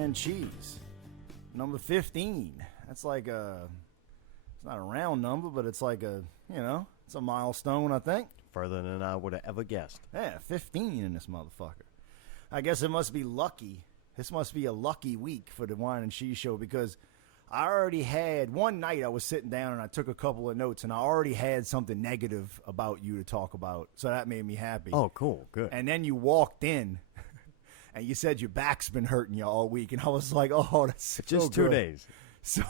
Whine and Cheese. Number 15. That's like it's not a round number, but it's like it's a milestone, I think. Further than I would have ever guessed. Yeah, 15 in this motherfucker. I guess it must be lucky. This must be a lucky week for the Whine and Cheese show because I already had, one night I was sitting down and I took a couple of notes and I already had something negative about you to talk about. So that made me happy. Oh, cool. Good. And then you walked in and you said your back's been hurting you all week. And I was like, oh, that's just so 2 good. days. So,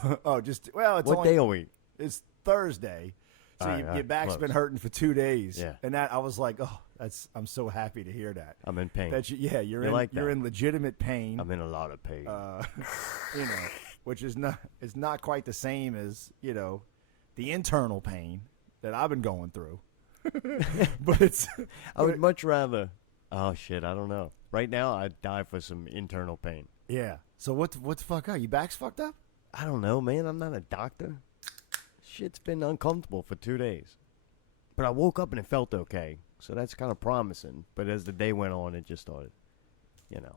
it's what only, day a week? It's Thursday. So your back's been hurting for 2 days. Yeah. And that I was like, I'm so happy to hear that. I'm in pain. That you're in legitimate pain. I'm in a lot of pain. Which is not quite the same as, the internal pain that I've been going through. But I would much rather, I don't know. Right now, I'd die for some internal pain. Yeah. So what the fuck are you? Back's fucked up? I don't know, man. I'm not a doctor. Shit's been uncomfortable for 2 days. But I woke up and it felt okay. So that's kind of promising. But as the day went on, it just started,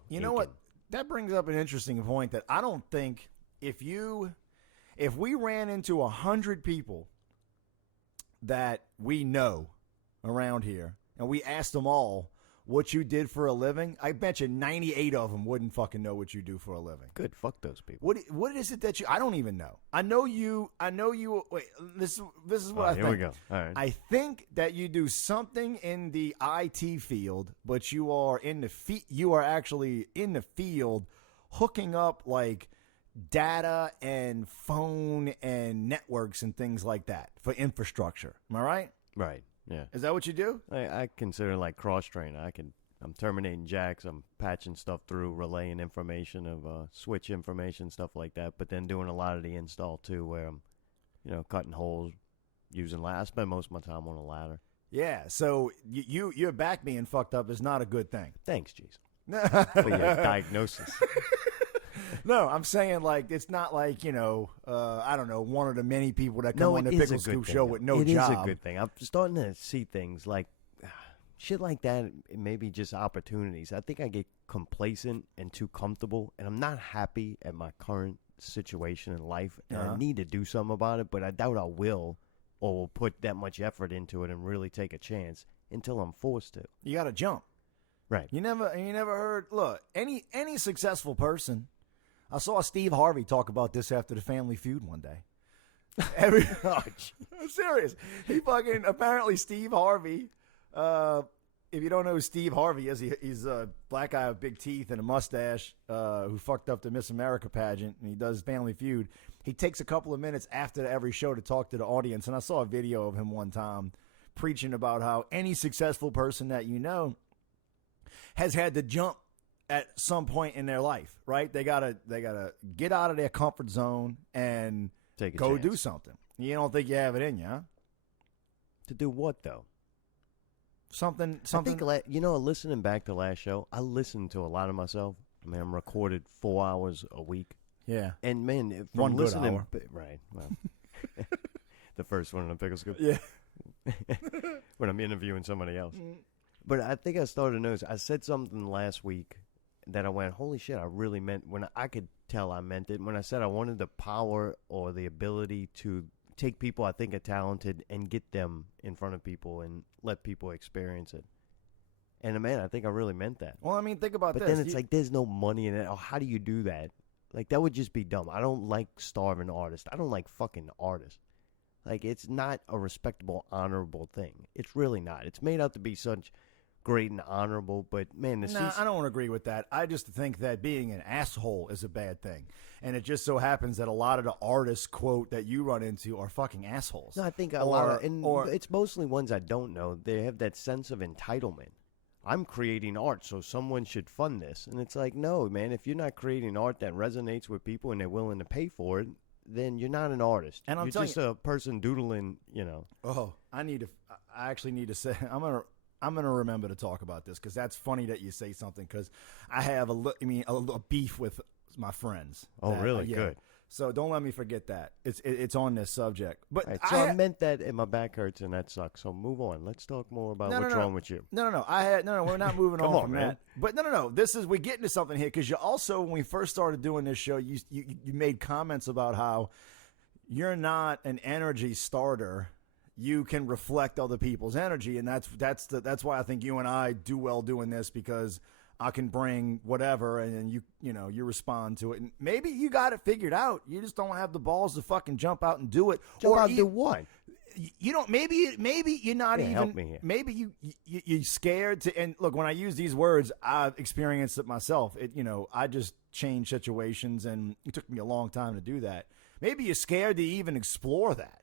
You know what? That brings up an interesting point that I don't think if we ran into 100 people that we know around here and we asked them all what you did for a living, I bet you 98 of them wouldn't fucking know what you do for a living. Good. Fuck those people. What is it that I don't even know. I know you, wait, this is what I think. Here we go. All right. I think that you do something in the IT field, but you are actually in the field hooking up like data and phone and networks and things like that for infrastructure. Am I right? Right. Yeah. Is that what you do? I consider like cross-trainer. I'm terminating jacks. I'm patching stuff through, relaying information of switch information, stuff like that. But then doing a lot of the install too, where I'm, cutting holes, using ladder. I spend most of my time on a ladder. Yeah. So your back being fucked up is not a good thing. Thanks, Jason. For your diagnosis. No, I'm saying like it's not like I don't know, one of the many people that come on the Pickle Scoop show with no job. It is a good thing. I'm starting to see things like shit like that. Maybe just opportunities. I think I get complacent and too comfortable, and I'm not happy at my current situation in life, and I need to do something about it. But I doubt I will, or will put that much effort into it and really take a chance until I'm forced to. You got to jump. Right. You never heard. Look, any successful person. I saw Steve Harvey talk about this after the Family Feud one day. I'm serious. He fucking, apparently Steve Harvey, if you don't know who Steve Harvey is, he's a black guy with big teeth and a mustache who fucked up the Miss America pageant, and he does Family Feud. He takes a couple of minutes after every show to talk to the audience, and I saw a video of him one time preaching about how any successful person that you know has had to jump at some point in their life, right? They gotta get out of their comfort zone and go do something. You don't think you have it in you, huh? To do what though? Something. I think, listening back to last show, I listened to a lot of myself. I mean, I'm recorded 4 hours a week. Yeah. And man, from one listening, good hour. Right? Well, the first one in the Pickle Scoop. Yeah. When I'm interviewing somebody else. But I think I started to notice. I said something last week that I went, holy shit, I really meant, when I could tell I meant it, when I said I wanted the power or the ability to take people I think are talented and get them in front of people and let people experience it. And man, I think I really meant that. Well, I mean, think about this. But then it's like, there's no money in it. Oh, how do you do that? Like, that would just be dumb. I don't like starving artists. I don't like fucking artists. Like, it's not a respectable, honorable thing. It's really not. It's made out to be such great and honorable, but man, I don't agree with that. I just think that being an asshole is a bad thing, and it just so happens that a lot of the artists quote that you run into are fucking assholes. No, I think it's mostly ones I don't know. They have that sense of entitlement. I'm creating art, so someone should fund this, and it's like, no, man. If you're not creating art that resonates with people and they're willing to pay for it, then you're not an artist. And you're just a person doodling. Oh, I actually need to say I'm gonna remember to talk about this because that's funny that you say something because I have a beef with my friends. Oh, really? Good. So don't let me forget that. It's on this subject. But Right, so I meant that, and my back hurts, and that sucks. So move on. Let's talk more about what's wrong with you. No. We're not moving Come on on, from man. that. But no. We get into something here because you also, when we first started doing this show, you made comments about how you're not an energy starter. You can reflect other people's energy, and that's why I think you and I do well doing this, because I can bring whatever, and you respond to it. And maybe you got it figured out. You just don't have the balls to fucking jump out and do it. Do what? You don't. Maybe you're not even. Help me here. Maybe you're scared to. And look, when I use these words, I've experienced it myself. I just change situations, and it took me a long time to do that. Maybe you're scared to even explore that.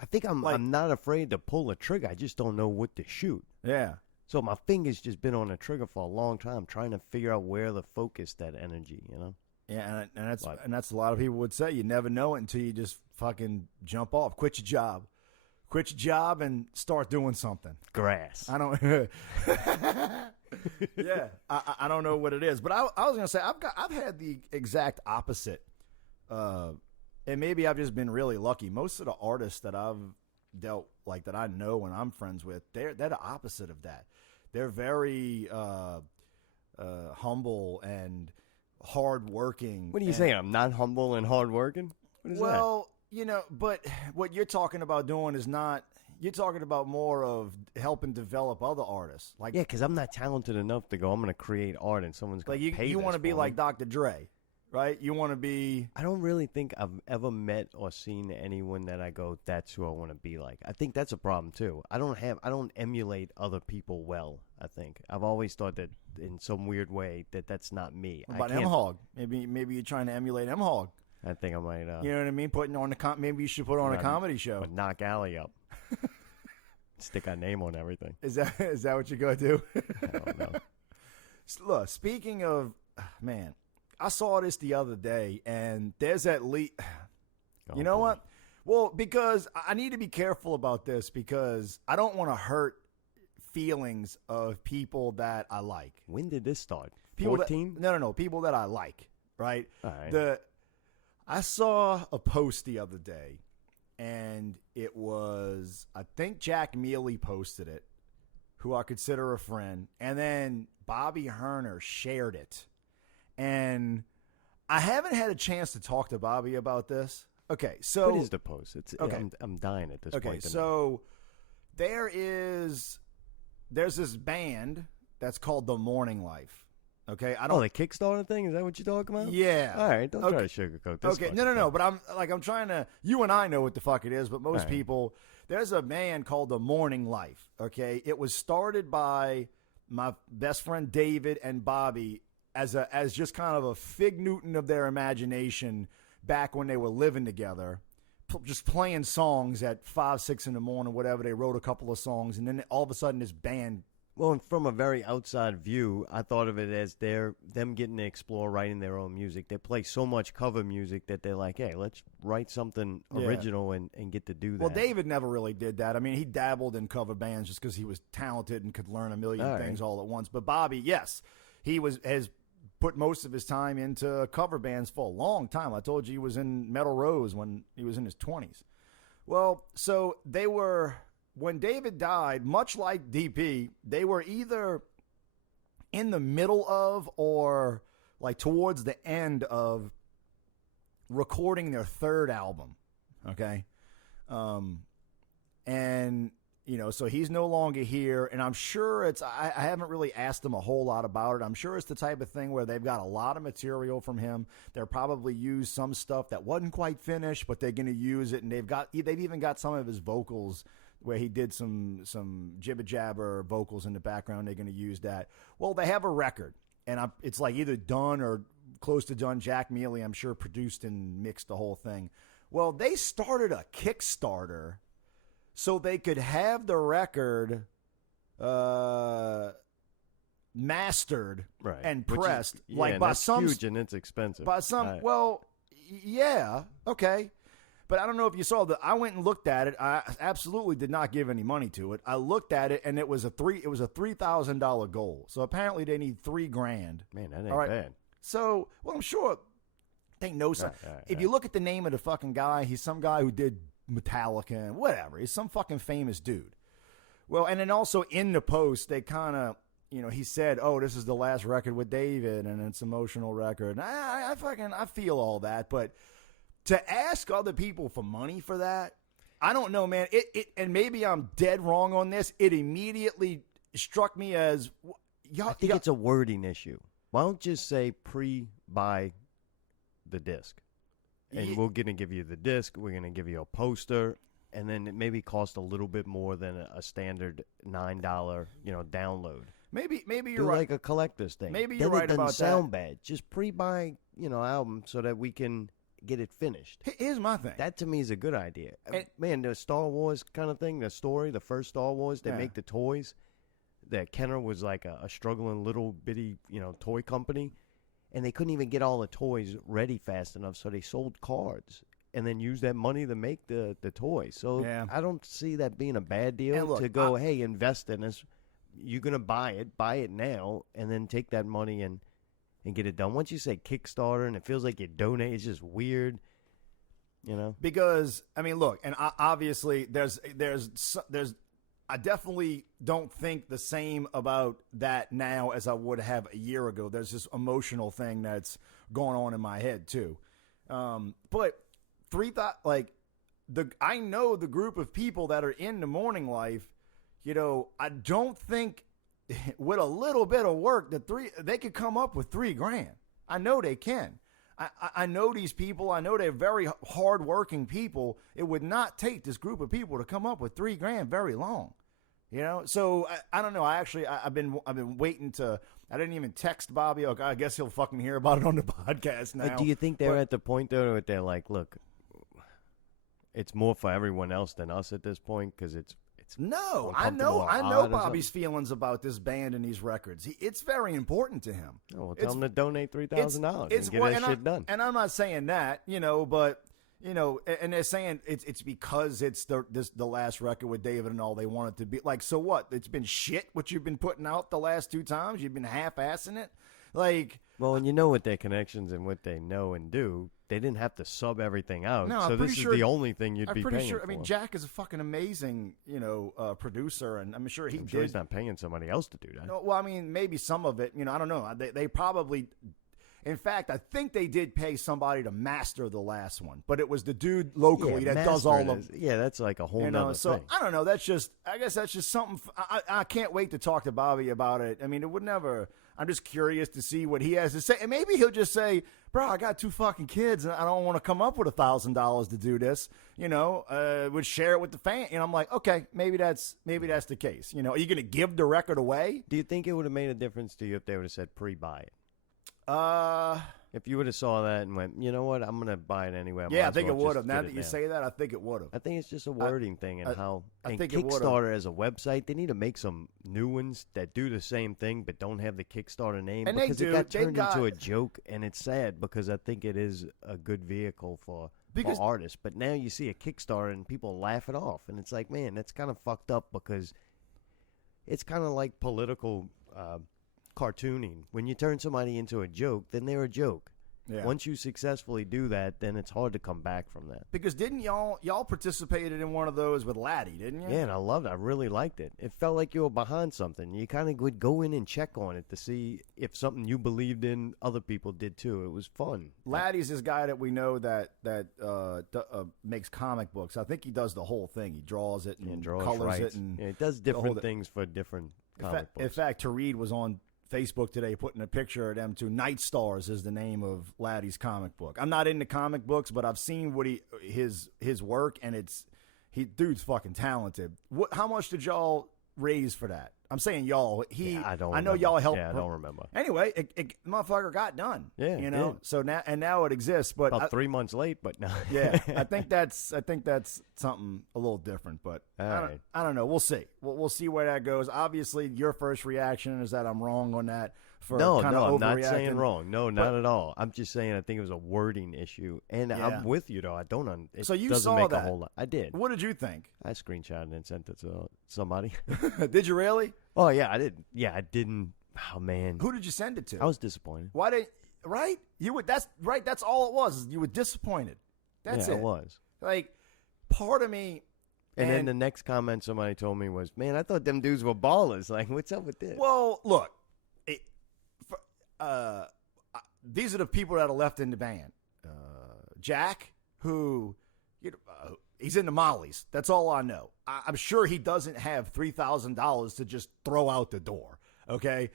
I think I'm not afraid to pull a trigger. I just don't know what to shoot. Yeah. So my finger's just been on the trigger for a long time, trying to figure out where to focus that energy, Yeah, and that's a lot of people would say. You never know it until you just fucking jump off. Quit your job and start doing something. Grass. I don't. Yeah, I don't know what it is, but I was gonna say I've had the exact opposite, and maybe I've just been really lucky. Most of the artists that I've dealt that I know and I'm friends with, they're the opposite of that. They're very humble and hardworking. What are you saying? I'm not humble and hardworking? What is that? Well, but what you're talking about doing is not. You're talking about more of helping develop other artists. Yeah, because I'm not talented enough to go, I'm going to create art and someone's going to pay you want to be like me. Dr. Dre, right? You want to be. I don't really think I've ever met or seen anyone that I go, that's who I want to be like. I think that's a problem too. I don't emulate other people well. I think I've always thought that in some weird way that's not me. What about M-Hog? Maybe you're trying to emulate M-Hog. I think I might. You know what I mean? Putting on maybe you should put on a comedy show. Knock Alley up. Stick our name on everything. Is that what you're gonna do? I don't know. Look, speaking of, man, I saw this the other day, and there's at least, you know what? Well, because I need to be careful about this, because I don't want to hurt feelings of people that I like. When did this start? 14? No. People that I like, right? All right. I saw a post the other day, and it was, I think Jack Mealy posted it, who I consider a friend, and then Bobby Herner shared it. And I haven't had a chance to talk to Bobby about this. Okay, so what is the post? Okay. I'm dying at this point. Okay, so there's this band that's called The Morning Life. Okay, the Kickstarter thing? Is that what you're talking about? Yeah. All right, don't try to sugarcoat this. Okay, no. But I'm trying to. You and I know what the fuck it is, but most people. There's a band called The Morning Life. Okay, it was started by my best friend David and Bobby as just kind of a fig Newton of their imagination back when they were living together, just playing songs at 5, 6 in the morning, whatever. They wrote a couple of songs, and then all of a sudden this band. Well, and from a very outside view, I thought of it as them getting to explore writing their own music. They play so much cover music that they're like, hey, let's write something original and get to do that. Well, David never really did that. I mean, he dabbled in cover bands just because he was talented and could learn a million things all at once. But Bobby, yes, he has put most of his time into cover bands for a long time. I told you he was in Metal Rose when he was in his 20s. Well, so they were... When David died, much like DP, they were either in the middle of or towards the end of recording their third album. Okay. And, so he's no longer here. And I'm sure I haven't really asked them a whole lot about it. I'm sure it's the type of thing where they've got a lot of material from him. They'll probably use some stuff that wasn't quite finished, but they're going to use it. And they've even got some of his vocals where he did some jibber jabber vocals in the background. They're going to use that. Well, they have a record, and it's either done or close to done. Jack Mealy, I'm sure, produced and mixed the whole thing. Well, they started a Kickstarter so they could have the record mastered and pressed. That's huge and it's expensive. By some, well, yeah, okay. But I don't know if you saw I went and looked at it. I absolutely did not give any money to it. I looked at it, and it was a $3,000 goal. So apparently they need $3,000. Man, that ain't bad. So, well, I'm sure They know some. Right. If you look at the name of the fucking guy, he's some guy who did Metallica and whatever. He's some fucking famous dude. Well, and then also in the post, they kind of, he said, "Oh, this is the last record with David, and it's an emotional record." And I feel all that, but to ask other people for money for that, I don't know, man. And maybe I'm dead wrong on this. It immediately struck me as, I think it's a wording issue. Why don't you just say pre-buy the disc, and we're gonna give you the disc. We're gonna give you a poster, and then it maybe cost a little bit more than a standard $9, download. Maybe you're Do right. like a collector's thing. Maybe then you're right it doesn't about sound bad. Just pre-buy, album so that we can get it finished. Here's my thing. That to me is a good idea. And, man, the Star Wars kind of thing, the story, the first Star Wars, they make the toys. That Kenner was like a struggling little bitty, toy company. And they couldn't even get all the toys ready fast enough, so they sold cards and then used that money to make the toys. So I don't see that being a bad deal to go, hey, invest in this. You're going to buy it now, and then take that money and get it done. Once you say Kickstarter and it feels like you donate, it's just weird, Because, I mean, look, and obviously there's I definitely don't think the same about that now as I would have a year ago. There's this emotional thing that's going on in my head too. But I know the group of people that are in the morning life, I don't think with a little bit of work they could come up with $3,000. I know they can. I know these people. I know they're very hardworking people. It would not take this group of people to come up with $3,000 very long. So I don't know. I've been waiting to. I didn't even text Bobby. Okay, I guess he'll fucking hear about it on the podcast now. Do you think they're at the point though where they're like, look, it's more for everyone else than us at this point because it's no. I know Bobby's feelings about this band and these records. It's very important to him. Oh, well, tell him to donate $3,000 and get that shit done. And I'm not saying that, but. And they're saying it's because it's the last record with David and all they want it to be. Like, so what? It's been shit what you've been putting out the last 2 times? You've been half-assing it? Like... Well, and with their connections and what they know and do, they didn't have to sub everything out. No, so this is the only thing you'd be paying for. I mean, Jack is a fucking amazing, producer, and I'm sure I'm sure he's not paying somebody else to do that. No, well, I mean, maybe some of it. I don't know. They probably... In fact, I think they did pay somebody to master the last one, but it was the dude locally that does all of. Yeah, that's like a whole nother thing. I don't know. I guess that's just something. I can't wait to talk to Bobby about it. I mean, it would never. I'm just curious to see what he has to say, and maybe he'll just say, "Bro, I got 2 fucking kids, and I don't want to come up with $1,000 to do this." Would share it with the fan. I'm like, okay, maybe that's the case. Are you going to give the record away? Do you think it would have made a difference to you if they would have said pre-buy it? If you would have saw that and went, you know what, I'm going to buy it anyway. I think it would have. Now that you say that, I think it would have. I think it's just a wording thing and how I think Kickstarter as a website, they need to make some new ones that do the same thing but don't have the Kickstarter name and because it got turned into a joke, and it's sad because I think it is a good vehicle for artists. But now you see a Kickstarter and people laugh it off, and it's like, man, that's kind of fucked up because it's kind of like political cartooning. When you turn somebody into a joke, then they're a joke. Yeah. Once you successfully do that, then it's hard to come back from that. Because didn't y'all participated in one of those with Laddie, didn't you? Yeah, and I loved it. I really liked it. It felt like you were behind something. You kind of would go in and check on it to see if something you believed in, other people did too. It was fun. Laddie's this guy that we know that makes comic books. I think he does the whole thing. He draws it and colors it. And he does different things for different comic books. In fact, Tareed was on Facebook today putting a picture of them 2. Night Stars is the name of Laddie's comic book. I'm not into comic books, but I've seen what his work, and dude's fucking talented. How much did y'all raise for that? I'm saying y'all. I know y'all helped. Yeah, I don't remember. Anyway, it motherfucker got done. Yeah, So now it exists, but about 3 months late, but no. Yeah, I think that's something a little different, but I don't know. We'll see. We'll see where that goes. Obviously, your first reaction is that I'm wrong on that. No, I'm not saying wrong. No, not at all. I'm just saying I think it was a wording issue, and I'm with you though. I don't. So you saw make that? A whole lot. I did. What did you think? I screenshotted and sent it to somebody. Did you really? Oh yeah, I did. Yeah, I didn't. Oh man, who did you send it to? I was disappointed. Why did? right? You would. That's right. That's all it was. You were disappointed. That's yeah, it. it was. Like, part of me. And then the next comment somebody told me was, "Man, I thought them dudes were ballers. Like, what's up with this?" Well, look, these are the people that are left in the band. Jack, who he's into Molly's. That's all I know. I'm sure he doesn't have $3,000 to just throw out the door. Okay.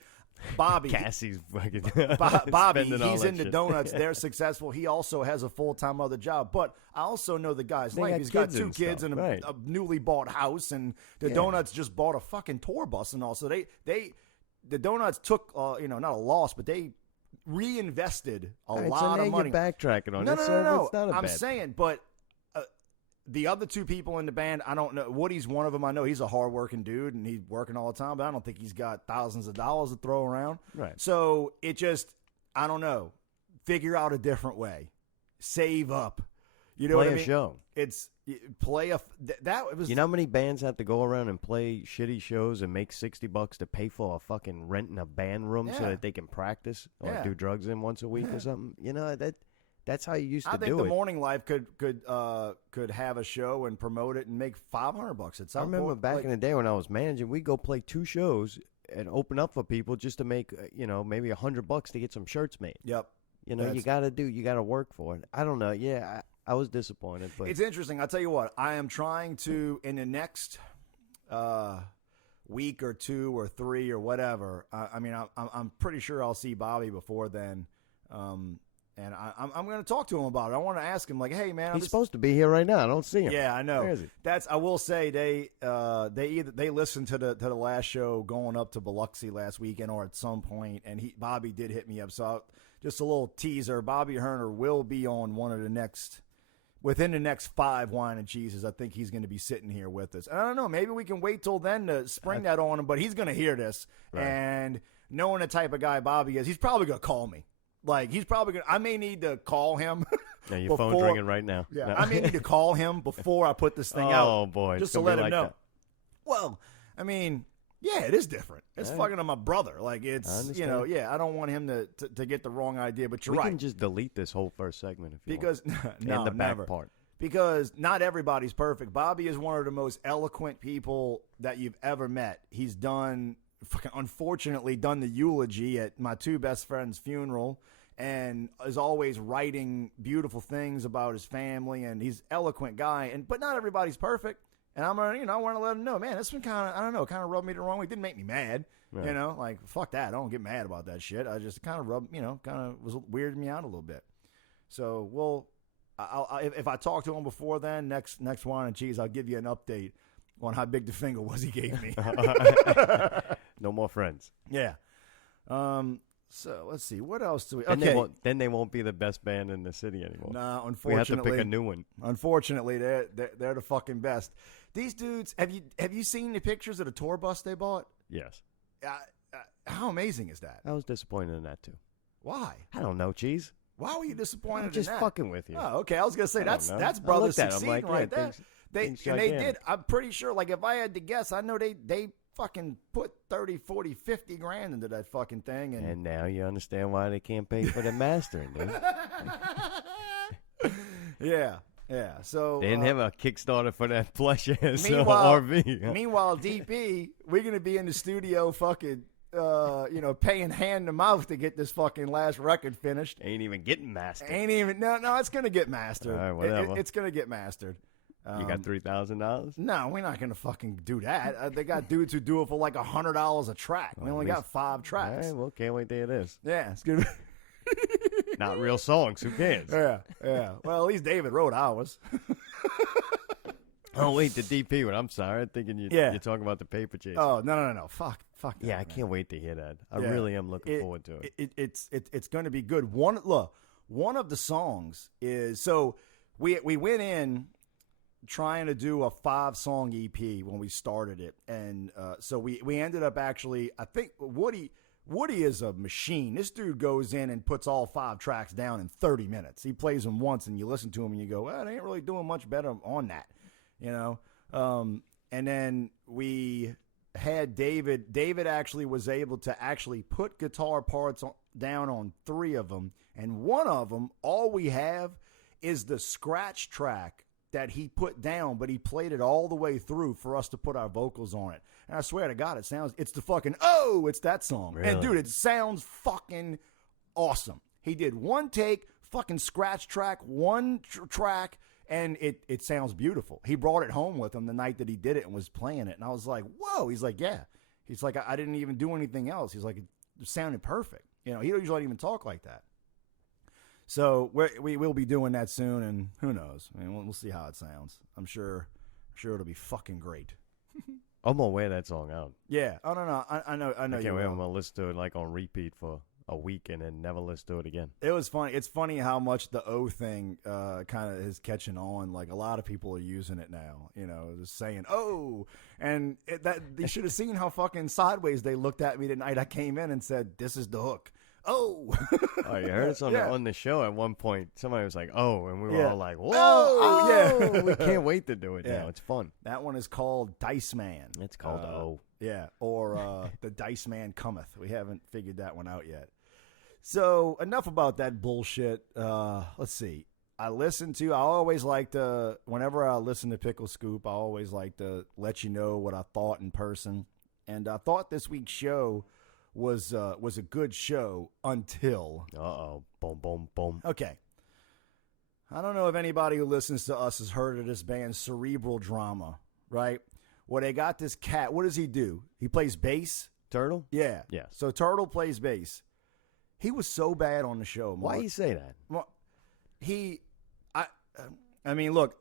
Bobby, Cassie's fucking Bobby, spending all he's that into shit. donuts. They're successful. He also has a full-time other job. But I also know the guy's They life. got He's got kids 2 and kids stuff, and right. a newly bought house, and the donuts just bought a fucking tour bus and all. So the donuts took not a loss, but they reinvested a All right, lot so now of money. You're backtracking on No, this. no. It's not a I'm bad saying, but the other 2 people in the band, I don't know. Woody's one of them. I know he's a hardworking dude and he's working all the time, but I don't think he's got thousands of dollars to throw around. Right. So it just, I don't know. Figure out a different way. Save up. You know Play what I a mean? show. It's play a that was. You know how many bands have to go around and play shitty shows and make $60 to pay for a fucking renting a band room so Yeah. that they can practice or Yeah. do drugs in once a week or something? You know that's how you used to I think do the it. Morning Life could have a show and promote it and make $500 at some I remember point. back in the day when I was managing, we'd go play 2 shows and open up for people just to make maybe $100 to get some shirts made. Yep. You gotta work for it. I don't know. Yeah, I was disappointed, but It's interesting. I'll tell you what. I am trying to, in the next week or 2 or 3 or whatever. I'm pretty sure I'll see Bobby before then, and I'm going to talk to him about it. I want to ask him, like, hey man, he's supposed to be here right now. I don't see him. Yeah, I know. Where is he? I will say they listened to the last show going up to Biloxi last weekend or at some point, and Bobby did hit me up. So just a little teaser. Bobby Herner will be on within the next 5 Whine and Cheeses. I think he's going to be sitting here with us. And I don't know. Maybe we can wait till then to spring that on him. But he's going to hear this, Right. and knowing the type of guy Bobby is, he's probably going to call me. Like, he's probably going to – I may need to call him. Yeah, your phone's ringing right now. Yeah, No. I may need to call him before I put this thing out. Oh, boy. Just It's to gonna let be him like know. that. Well, I mean, yeah, it is different. It's Yeah. fucking my brother. Like, I it's, understand. I don't want him to get the wrong idea, but you're We right. can just delete this whole first segment if you Because, want. no, and the back never. part. Because not everybody's perfect. Bobby is one of the most eloquent people that you've ever met. He's unfortunately done the eulogy at my 2 best friends' funeral, and is always writing beautiful things about his family, and he's an eloquent guy. But not everybody's perfect. And I want to let him know, man, this one kind of rubbed me the wrong way. It didn't make me mad. Right. Like, fuck that. I don't get mad about that shit. I just kind of was weirded me out a little bit. So, if I talk to him before then, next Whine and Cheese, I'll give you an update on how big the finger was he gave me. No more friends. Yeah. So let's see. What else do we? And then they won't be the best band in the city anymore. No, We unfortunately, have to pick a new one. Unfortunately, they're the fucking best. These dudes. Have you seen the pictures of the tour bus they bought? Yes. How amazing is that? I was disappointed in that, too. Why? I don't know, Cheese. Why were you disappointed I'm just in that? fucking with you. Oh, okay. I was gonna say I don't know. that's I brothers looked at 'em succeeding like, right yeah, there. things They gigantic. did. I'm pretty sure. Like, if I had to guess, I know they fucking put 30, 40, 50 grand into that fucking thing. And now you understand why they can't pay for the mastering, dude. Yeah. So They didn't have a Kickstarter for that plush ass meanwhile, RV. meanwhile, DP, we're gonna be in the studio, fucking, paying hand to mouth to get this fucking last record finished. Ain't even getting mastered. No, it's gonna get mastered. All right, whatever. It's gonna get mastered. You got $3,000? No, we're not gonna fucking do that. They got dudes who do it for like $100 a track. We only got 5 All tracks. right, well, can't wait to hear this. Yeah, it's good. Not real songs. Who cares? Yeah. Well, at least David wrote ours. Oh, wait, the DP one. I'm sorry. I'm thinking you're talking about the paper chase. Oh, no. Fuck that. yeah, I man. can't wait to hear that. I Yeah. really am looking forward to it. It's going to be good. One of the songs is, so we went in trying to do a 5-song EP when we started it, and so we ended up actually, I think Woody is a machine. This dude goes in and puts all 5 tracks down in 30 minutes. He plays them once, and you listen to him, and you go, well, they ain't really doing much better on that, and then we had David. David actually was able to actually put guitar parts down on 3 of them, and one of them, all we have is the scratch track that he put down, but he played it all the way through for us to put our vocals on it. And I swear to God, it's the fucking, it's that song. Really? And dude, it sounds fucking awesome. He did one take, fucking scratch track, one track, and it sounds beautiful. He brought it home with him the night that he did it and was playing it. And I was like, whoa. He's like, yeah. He's like, I didn't even do anything else. He's like, it sounded perfect. You know, he don't usually even talk like that. So we will be doing that soon, and who knows? I mean, we'll see how it sounds. I'm sure it'll be fucking great. I'm gonna wear that song out. Yeah. Oh no. I know. I can't you wait. will. I'm gonna listen to it like on repeat for a week and then never listen to it again. It was funny. It's funny how much the O thing kind of is catching on. Like, a lot of people are using it now. You know, just saying "oh," and they should have seen how fucking sideways they looked at me the night I came in and said, "This is the hook." Oh, Oh, you heard us on Yeah. on the show at one point. Somebody was like, "Oh," and we were Yeah. all like, "Whoa, Oh, yeah. we can't wait to do it Yeah. now. It's fun." that one is called Dice Man. It's called "Oh." Yeah, or the Dice Man Cometh. We haven't figured that one out yet. So enough about that bullshit. Let's see. I always like to, whenever I listen to Pickle Scoop, I always like to let you know what I thought in person. And I thought this week's show was a good show until. Boom, boom, boom. Okay. I don't know if anybody who listens to us has heard of this band, Cerebral Drama, right? Well, they got this cat. What does he do? He plays bass? Turtle? Yeah. Yes. So Turtle plays bass. He was so bad on the show, Mark. Why you say that? Well, I mean, look,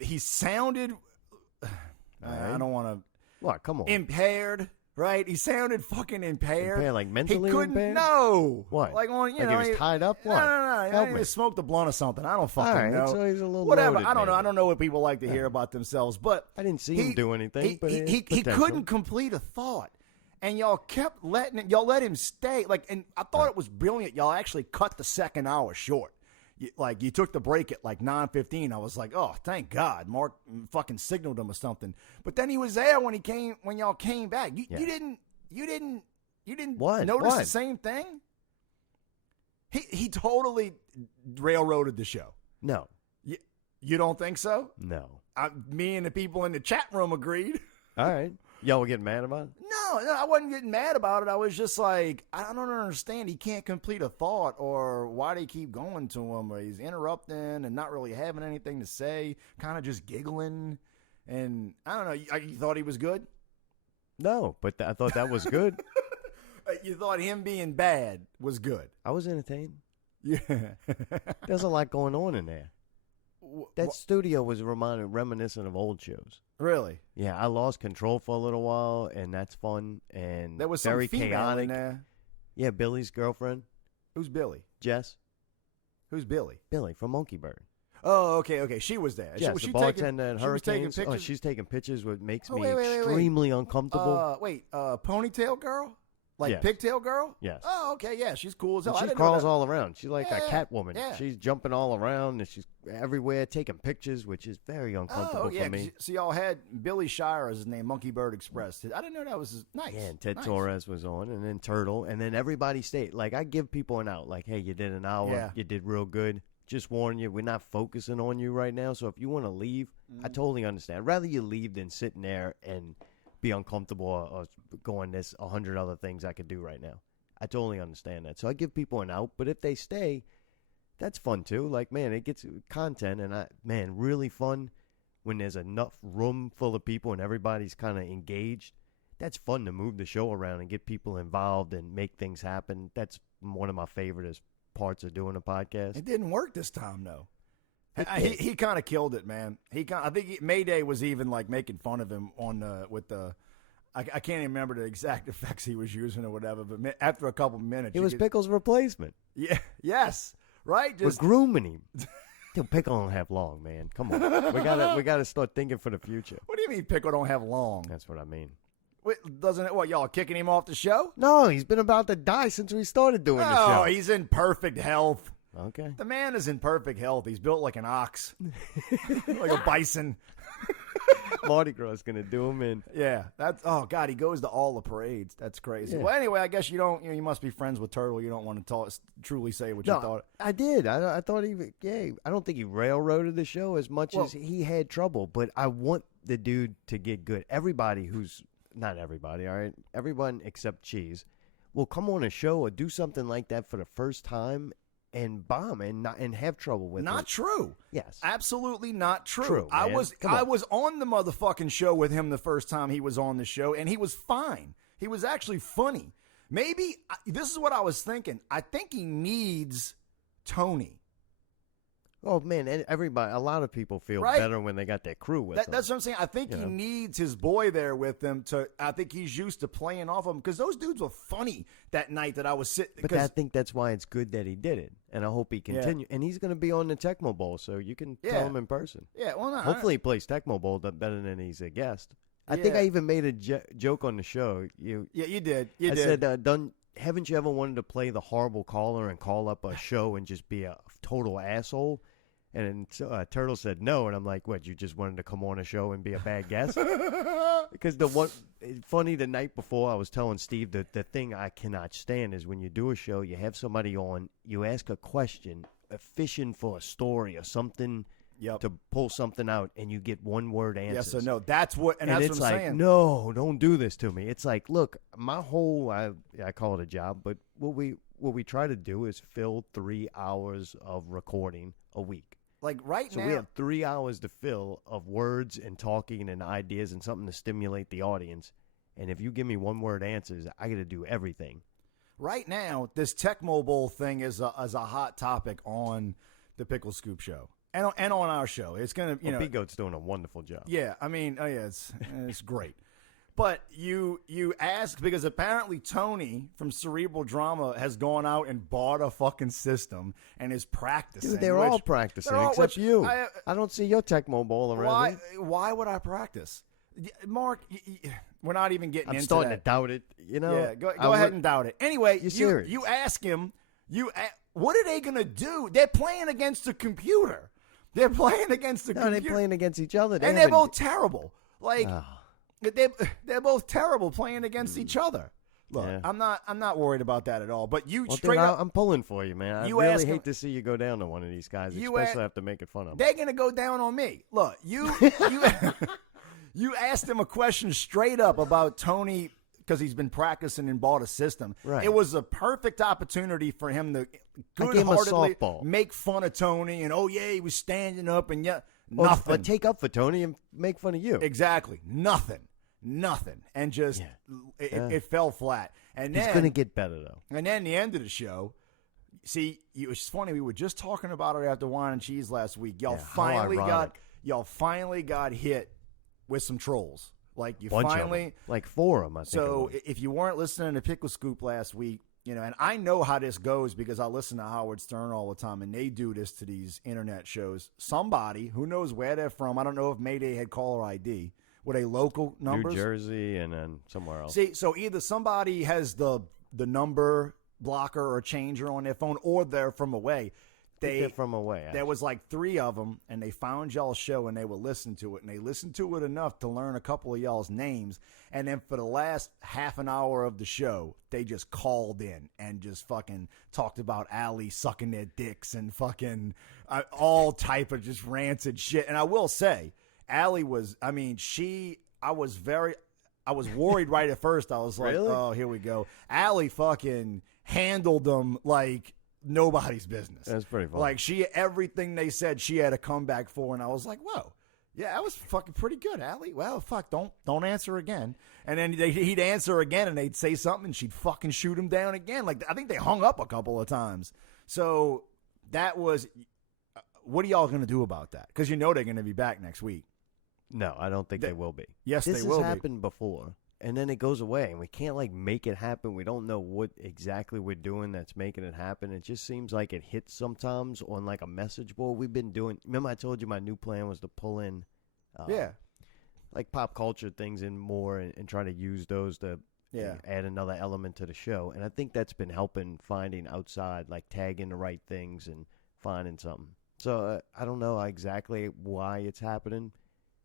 he sounded, I don't want to, What? Come on. impaired, right? He sounded fucking impaired. Impaired, like mentally He couldn't, impaired? no. What? Like on, Like he was tied up? What? No. Help He me. smoked a blunt or something. I don't fucking All right, know. so he's a little Whatever. loaded, I don't know. maybe. I don't know what people like to hear about themselves, but I didn't see him do anything, but he couldn't complete a thought. And y'all kept y'all let him stay. Like, and I thought it was brilliant. Y'all actually cut the second hour short. You took the break at like 9:15. I was like, oh, thank God. Mark fucking signaled him or something. But then he was there when y'all came back. You didn't What? notice What? the same thing? He totally railroaded the show. No. You don't think so? No. Me and the people in the chat room agreed. All right. Y'all were getting mad about it? No, I wasn't getting mad about it. I was just like, I don't understand. He can't complete a thought, or why they keep going to him, or he's interrupting and not really having anything to say, kind of just giggling. And I don't know. You thought he was good? No, but I thought that was good. You thought him being bad was good? I was entertained. Yeah. There's a lot going on in there. That studio was reminiscent of old shows. Really? Yeah, I lost control for a little while, and that's fun and There was some very female chaotic. in there. Yeah, Billy's girlfriend, Who's Billy? Jess. Who's Billy? Billy from Monkey Bird. Oh, okay. She was there. Yes, was the she bartender at she was taking Hurricanes. Oh, pictures? she's taking pictures, which makes Oh, me wait. extremely uncomfortable. Ponytail girl? Like Yes. pigtail girl? Yes. Oh, okay, yeah, she's cool as hell. And I she didn't know crawls that. all around. She's like a Yeah, cat woman. yeah. She's jumping all around, and she's everywhere taking pictures, which is very uncomfortable Oh, yeah. for me. So y'all had Billy Shire as his name, Monkey Bird Express. I didn't know that was nice. Yeah, and Ted Nice. Torres was on, and then Turtle, and then everybody stayed. Like, I give people an out. Like, hey, you did an hour. Yeah. You did real good. Just warn you, we're not focusing on you right now. So if you want to leave, I totally understand. I'd rather you leave than sitting there and be uncomfortable or going, there's 100 other things I could do right now. I totally understand that. So I give people an out. But if they stay, that's fun too. Like, man, it gets content. And really fun when there's enough room full of people and everybody's kind of engaged. That's fun to move the show around and get people involved and make things happen. That's one of my favorite parts of doing a podcast. It didn't work this time, though. It He kind of killed it, man. I think Mayday was even like making fun of him with the. I can't even remember the exact effects he was using or whatever. But after a couple minutes, It was Pickle's replacement. Yeah. Yes. Right. We're grooming him. Dude, Pickle don't have long, man. Come on, we gotta start thinking for the future. What do you mean Pickle don't have long? That's what I mean. Wait, doesn't it? What, y'all kicking him off the show? No, he's been about to die since we started doing the show. Oh, he's in perfect health. Okay. The man is in perfect health. He's built like an ox, like a bison. Mardi Gras is going to do him in. Yeah, that's oh god, he goes to all the parades. That's crazy. Yeah. Well, anyway, I guess you don't. You must be friends with Turtle. You don't want to truly say what you thought. I did. I thought I don't think he railroaded the show as much as he had trouble. But I want the dude to get good. Everybody not everybody, all right, everyone except Cheese will come on a show or do something like that for the first time and bomb and have trouble with it. Not true. Yes. Absolutely not true. True, I man. was on the motherfucking show with him the first time he was on the show, and he was fine. He was actually funny. Maybe this is what I was thinking. I think he needs Tony. Oh, man, and a lot of people feel better when they got their crew with them. That's what I'm saying. I think he needs his boy there with him. I think he's used to playing off him because those dudes were funny that night that I was sitting. But I think that's why it's good that he did it, and I hope he continue. And he's going to be on the Tecmo Bowl, so you can tell him in person. Yeah, well, no. Hopefully he plays Tecmo Bowl better than he's a guest. I think I even made a joke on the show. You did. I said, haven't you ever wanted to play the horrible caller and call up a show and just be a total asshole? And Turtle said no, and I'm like, what, you just wanted to come on a show and be a bad guest? Because funny, the night before I was telling Steve that the thing I cannot stand is when you do a show, you have somebody on, you ask a question, fishing for a story or something to pull something out, and you get one-word answers. Yes or no. That's what, and that's it's what I'm like, saying. No, don't do this to me. It's like, look, my whole, I call it a job, but what we try to do is fill 3 hours of recording a week. Like so we have 3 hours to fill of words and talking and ideas and something to stimulate the audience. And if you give me one-word answers, I got to do everything. Right now, this Tecmo Bowl thing is a hot topic on the Pickle Scoop show and on our show. It's gonna, B-Goat's doing a wonderful job. Yeah, I mean, it's great. But you ask because apparently Tony from Cerebral Drama has gone out and bought a fucking system and is practicing. Dude, they're all practicing except you. I don't see your Tecmo Bowl around. Why would I practice? Mark, we're not even getting into that. I'm starting to doubt it. Yeah, go ahead and doubt it. Anyway, serious? You ask him, what are they going to do? They're playing against a computer. They're playing against the computer. They're playing against each other. They're both terrible. Like... They're both terrible playing against each other. Look, I'm not worried about that at all. But I'm pulling for you, man. I really hate to see you go down to one of these guys, especially after making fun of them. They're gonna go down on me. Look, you asked him a question straight up about Tony because he's been practicing and bought a system. Right. It was a perfect opportunity for him to good-heartedly make fun of Tony and he was standing up and nothing. But take up for Tony and make fun of you. Exactly. Nothing. And just it fell flat. And then it's going to get better though. And then the end of the show. See, it was funny. We were just talking about it after Whine and Cheese last week. Y'all finally got hit with some trolls. Like you Bunch finally of them. Like 4 of them. I think. So if you weren't listening to Pickle Scoop last week, and I know how this goes because I listen to Howard Stern all the time, and they do this to these internet shows. Somebody who knows where they're from. I don't know if Mayday had caller ID. Were they local numbers? New Jersey and then somewhere else. See, so either somebody has the number blocker or changer on their phone, or they're from away. They're from away. Actually. There was like 3 of them, and they found y'all's show, and they would listen to it, and they listened to it enough to learn a couple of y'all's names, and then for the last half an hour of the show, they just called in and just fucking talked about Allie sucking their dicks and fucking all type of just rancid shit. And I will say, Allie was, I was worried right at first. I was like, really? Oh, here we go. Allie fucking handled them like nobody's business. That's pretty funny. Like everything they said, she had a comeback for, and I was like, whoa. Yeah, that was fucking pretty good, Allie. Well, fuck, don't answer again. And then he'd answer again, and they'd say something, and she'd fucking shoot him down again. Like, I think they hung up a couple of times. So that was, what are y'all going to do about that? Because they're going to be back next week. No, I don't think they will be. Yes, this they will be. This has happened before, and then it goes away, and we can't, make it happen. We don't know what exactly we're doing that's making it happen. It just seems like it hits sometimes on, a message board. We've been doing – remember I told you my new plan was to pull in pop culture things in more and try to use those to add another element to the show. And I think that's been helping finding outside, tagging the right things and finding something. So I don't know exactly why it's happening.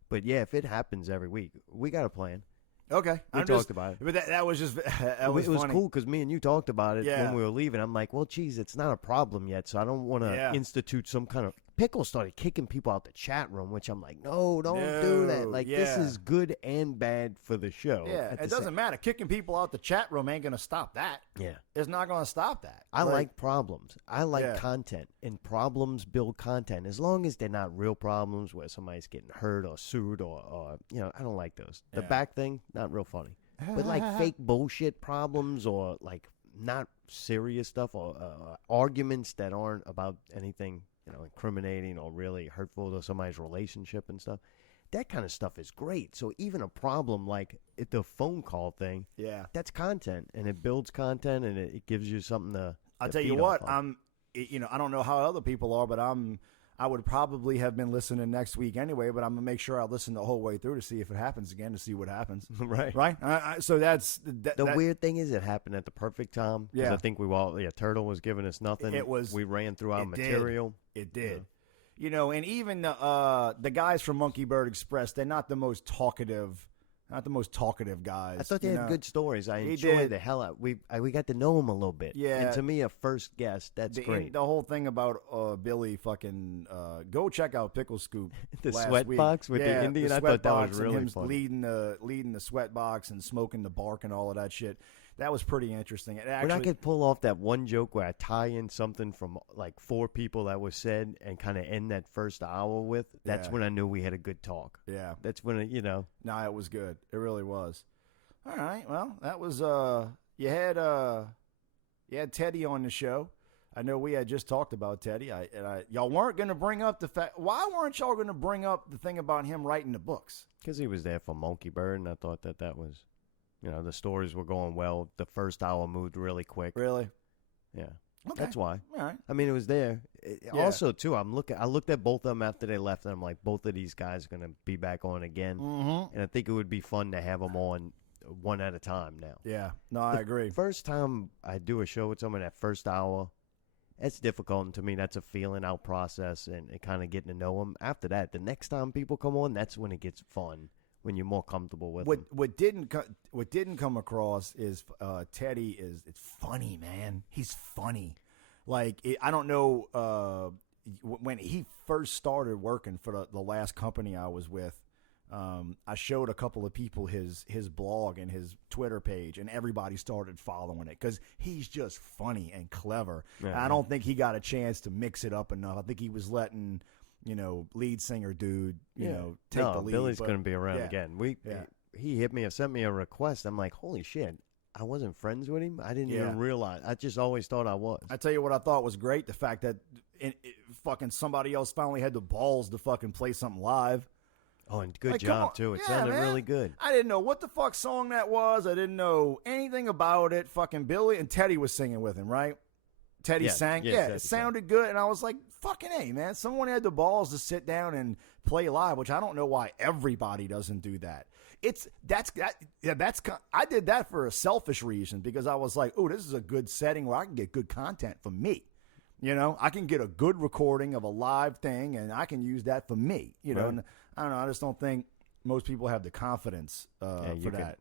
But yeah, if it happens every week, we got a plan. Okay. We talked about it. But that was just, that was It was funny. cool because me and you talked about it Yeah. when we were leaving. I'm like, well, geez, it's not a problem yet, so I don't want to institute some kind of... Pickle started kicking people out the chat room, which I'm like, no, don't do that. Like, this is good and bad for the show. Yeah, it doesn't matter. Kicking people out the chat room ain't going to stop that. Yeah. It's not going to stop that. I like problems. I like content, and problems build content. As long as they're not real problems where somebody's getting hurt or sued or I don't like those. The back thing, not real funny. But like fake bullshit problems or like not serious stuff or arguments that aren't about anything, incriminating or really hurtful to somebody's relationship and stuff. That kind of stuff is great. So even a problem like the phone call thing, that's content, and it builds content, and it gives you something to. I'll tell you what, I don't know how other people are, but I would probably have been listening next week anyway, but I'm gonna make sure I listen the whole way through to see if it happens again, to see what happens. Right. So that's the weird thing is it happened at the perfect time. Yeah. I think Turtle was giving us nothing. We ran through our material. It did. And even the guys from Monkey Bird Express, they're not the most talkative. Not the most talkative guys. I thought they had good stories. I enjoyed the hell out. We got to know them a little bit. Yeah. And to me, a first guest, that's great. The whole thing about Billy fucking go check out Pickle Scoop. The sweat box with the Indian. I thought that was really fun. Leading the sweat box and smoking the bark and all of that shit. That was pretty interesting. When I could pull off that one joke where I tie in something from like 4 people that was said and kind of end that first hour with, that's when I knew we had a good talk. Yeah. That's when No, it was good. It really was. All right. Well, that was you had Teddy on the show. I know we had just talked about Teddy. Y'all weren't going to bring up the fact. Why weren't y'all going to bring up the thing about him writing the books? Because he was there for Monkey Bird, and I thought that was. The stories were going well. The first hour moved really quick. Really? Yeah. Okay. That's why. All right. I mean, it was there. Also, too, I looked at both of them after they left, and I'm like, both of these guys are going to be back on again. Mm-hmm. And I think it would be fun to have them on one at a time now. Yeah. No, I agree. First time I do a show with someone, that first hour, it's difficult. And to me, that's a feeling out process and kind of getting to know them. After that, the next time people come on, that's when it gets fun. When you're more comfortable with them. What didn't come across is Teddy it's funny, man. He's funny. Like I don't know when he first started working for the last company I was with. I showed a couple of people his blog and his Twitter page, and everybody started following it because he's just funny and clever. Yeah, I don't think he got a chance to mix it up enough. I think he was letting. Lead singer dude, take the lead. Billy's going to be around again. He hit me, sent me a request. I'm like, holy shit, I wasn't friends with him. I didn't even realize. I just always thought I was. I tell you what I thought was great, the fact that fucking somebody else finally had the balls to fucking play something live. Oh, and good job, too. It sounded really good. I didn't know what the fuck song that was. I didn't know anything about it. Fucking Billy and Teddy was singing with him, right? Teddy sang. It sounded good. And I was like, fucking A, man. Someone had the balls to sit down and play live, which I don't know why everybody doesn't do that. I did that for a selfish reason because I was like, oh, this is a good setting where I can get good content for me. I can get a good recording of a live thing and I can use that for me. And I don't know. I just don't think most people have the confidence for that.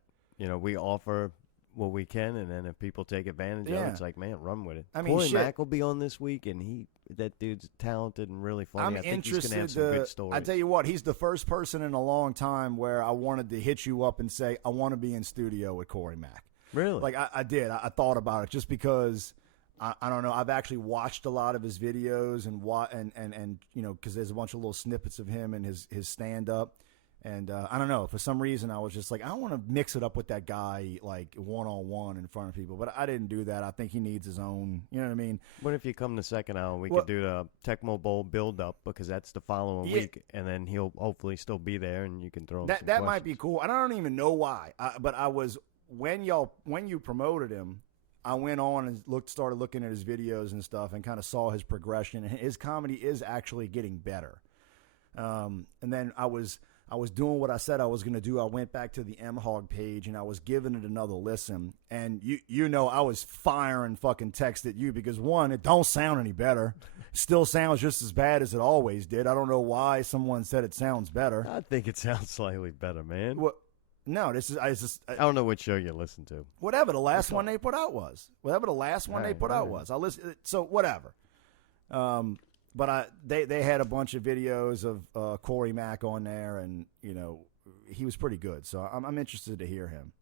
We offer what we can, and then if people take advantage of it, it's like, man, run with it. I mean, Corey Mack will be on this week, and that dude's talented and really funny. I think he's going to have some good stories. I tell you what, he's the first person in a long time where I wanted to hit you up and say, I want to be in studio with Corey Mack. Really? Like, I did. I thought about it just because, I don't know, I've actually watched a lot of his videos and because there's a bunch of little snippets of him and his stand-up. And I don't know, for some reason I was just like, I want to mix it up with that guy like one-on-one in front of people. But I didn't do that. I think he needs his own, you know what I mean? What if you come the second hour, we could do the Tecmo Bowl build-up because that's the following week. And then he'll hopefully still be there and you can throw him that might be cool. I don't even know why. But I was, when you promoted him, I went on and started looking at his videos and stuff and kind of saw his progression. And his comedy is actually getting better. And then I was doing what I said I was going to do. I went back to the M-Hog page, and I was giving it another listen. And I was firing fucking text at you because, one, it don't sound any better. Still sounds just as bad as it always did. I don't know why someone said it sounds better. I think it sounds slightly better, man. What? No, I don't know what show you listen to. Whatever the last one they put out was. Whatever the last one they put out was. I listen. So whatever. But they had a bunch of videos of Corey Mack on there, and he was pretty good. So I'm interested to hear him.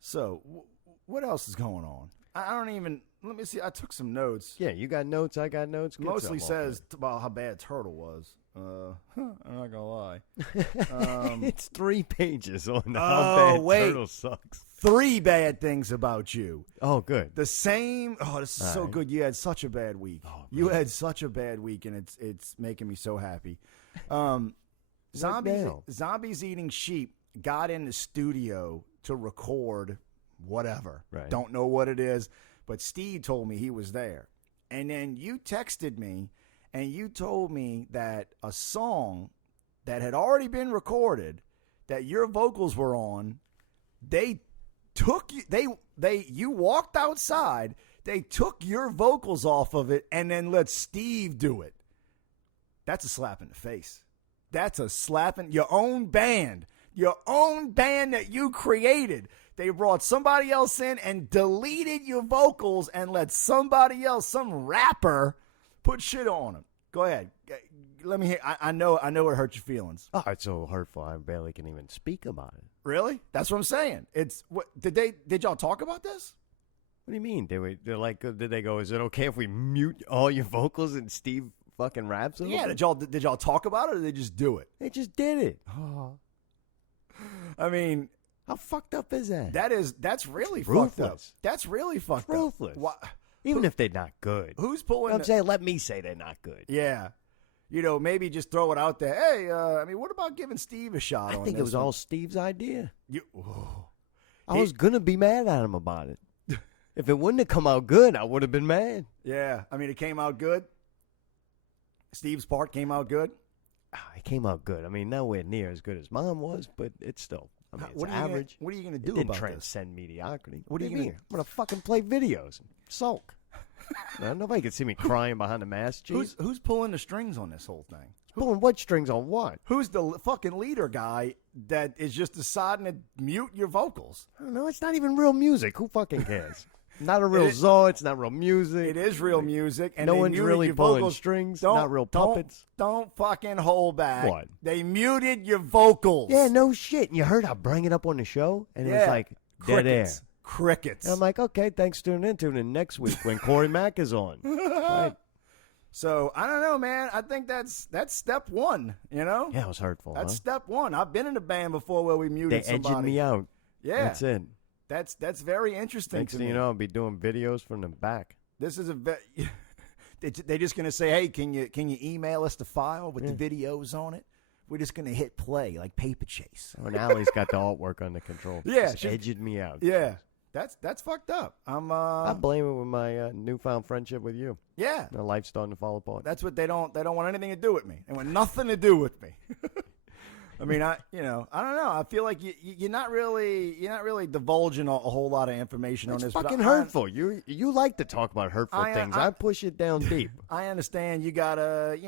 So what else is going on? I don't even. Let me see. I took some notes. Yeah, you got notes. I got notes. Get Mostly some says about how bad Turtle was. I'm not gonna lie. It's 3 pages on how bad Turtle sucks. 3 bad things about you. Oh, good. The same. Oh, this is so good. You had such a bad week. You had such a bad week, and it's making me so happy. Zombies Eating Sheep got in the studio to record whatever. Right. Don't know what it is, but Steve told me he was there. And then you texted me, and you told me that a song that had already been recorded, that your vocals were on, they took you. You walked outside. They took your vocals off of it, and then let Steve do it. That's a slap in the face. That's a slap in your own band that you created. They brought somebody else in and deleted your vocals and let somebody else, some rapper, put shit on them. Go ahead. Let me hear. I know it hurt your feelings. Oh, it's so hurtful. I barely can even speak about it. Really? That's what I'm saying. It's what did y'all talk about this? What do you mean? They're like, did they go? Is it okay if we mute all your vocals and Steve fucking raps over? Yeah. Did y'all talk about it, or did they just do it? They just did it. Oh. I mean, how fucked up is that? That's really Ruthless. fucked up. That's really fucked up. Ruthless. Why, Even if they're not good. Who's pulling? I'm saying, let me say they're not good. Yeah. Maybe just throw it out there. Hey, what about giving Steve a shot? I think it was all Steve's idea. I He- was gonna be mad at him about it. If it wouldn't have come out good, I would have been mad. Yeah, I mean, it came out good. Steve's part came out good. It came out good. I mean, nowhere near as good as mine was, but it's still. I mean, it's average. What are you going to It do didn't about transcend mediocrity. What are you mean? gonna- I'm gonna fucking play videos and sulk. Nobody can see me crying behind the mask. this? Who's pulling the strings on this whole thing? Pulling what strings on what? Who's the fucking leader guy that is just deciding to mute your vocals? I don't know. It's not even real music. Who fucking cares? Not a real Zoe. It's not real music. It is real music, and no they one's muted really your pulling vocals. strings. Not real puppets. Don't fucking hold back. What? They muted your vocals. Yeah, no shit. And you heard I bring it up on the show, and it was like dead air. Crickets. And I'm like, okay, thanks for tuning in. Tune in next week when Corey Mack is on. Right. So I don't know, man. I think that's step one. Yeah, it was hurtful. That's step one. I've been in a band before where we muted somebody. They edged me out. Yeah, that's it. That's very interesting. Next thing you know, I'll be doing videos from the back. This is they're just gonna say, hey, can you email us the file with the videos on it? We're just gonna hit play like Paper Chase. Oh, and Allie's got the artwork under control. Yeah, she edged me out. Yeah. That's fucked up. I blame it with my newfound friendship with you. Yeah. My life's starting to fall apart. That's what they don't want anything to do with me. They want nothing to do with me. I mean, I don't know. I feel like you're not really divulging a whole lot of information on this. It's fucking hurtful. You like to talk about hurtful things. I push it down deep. I understand you got a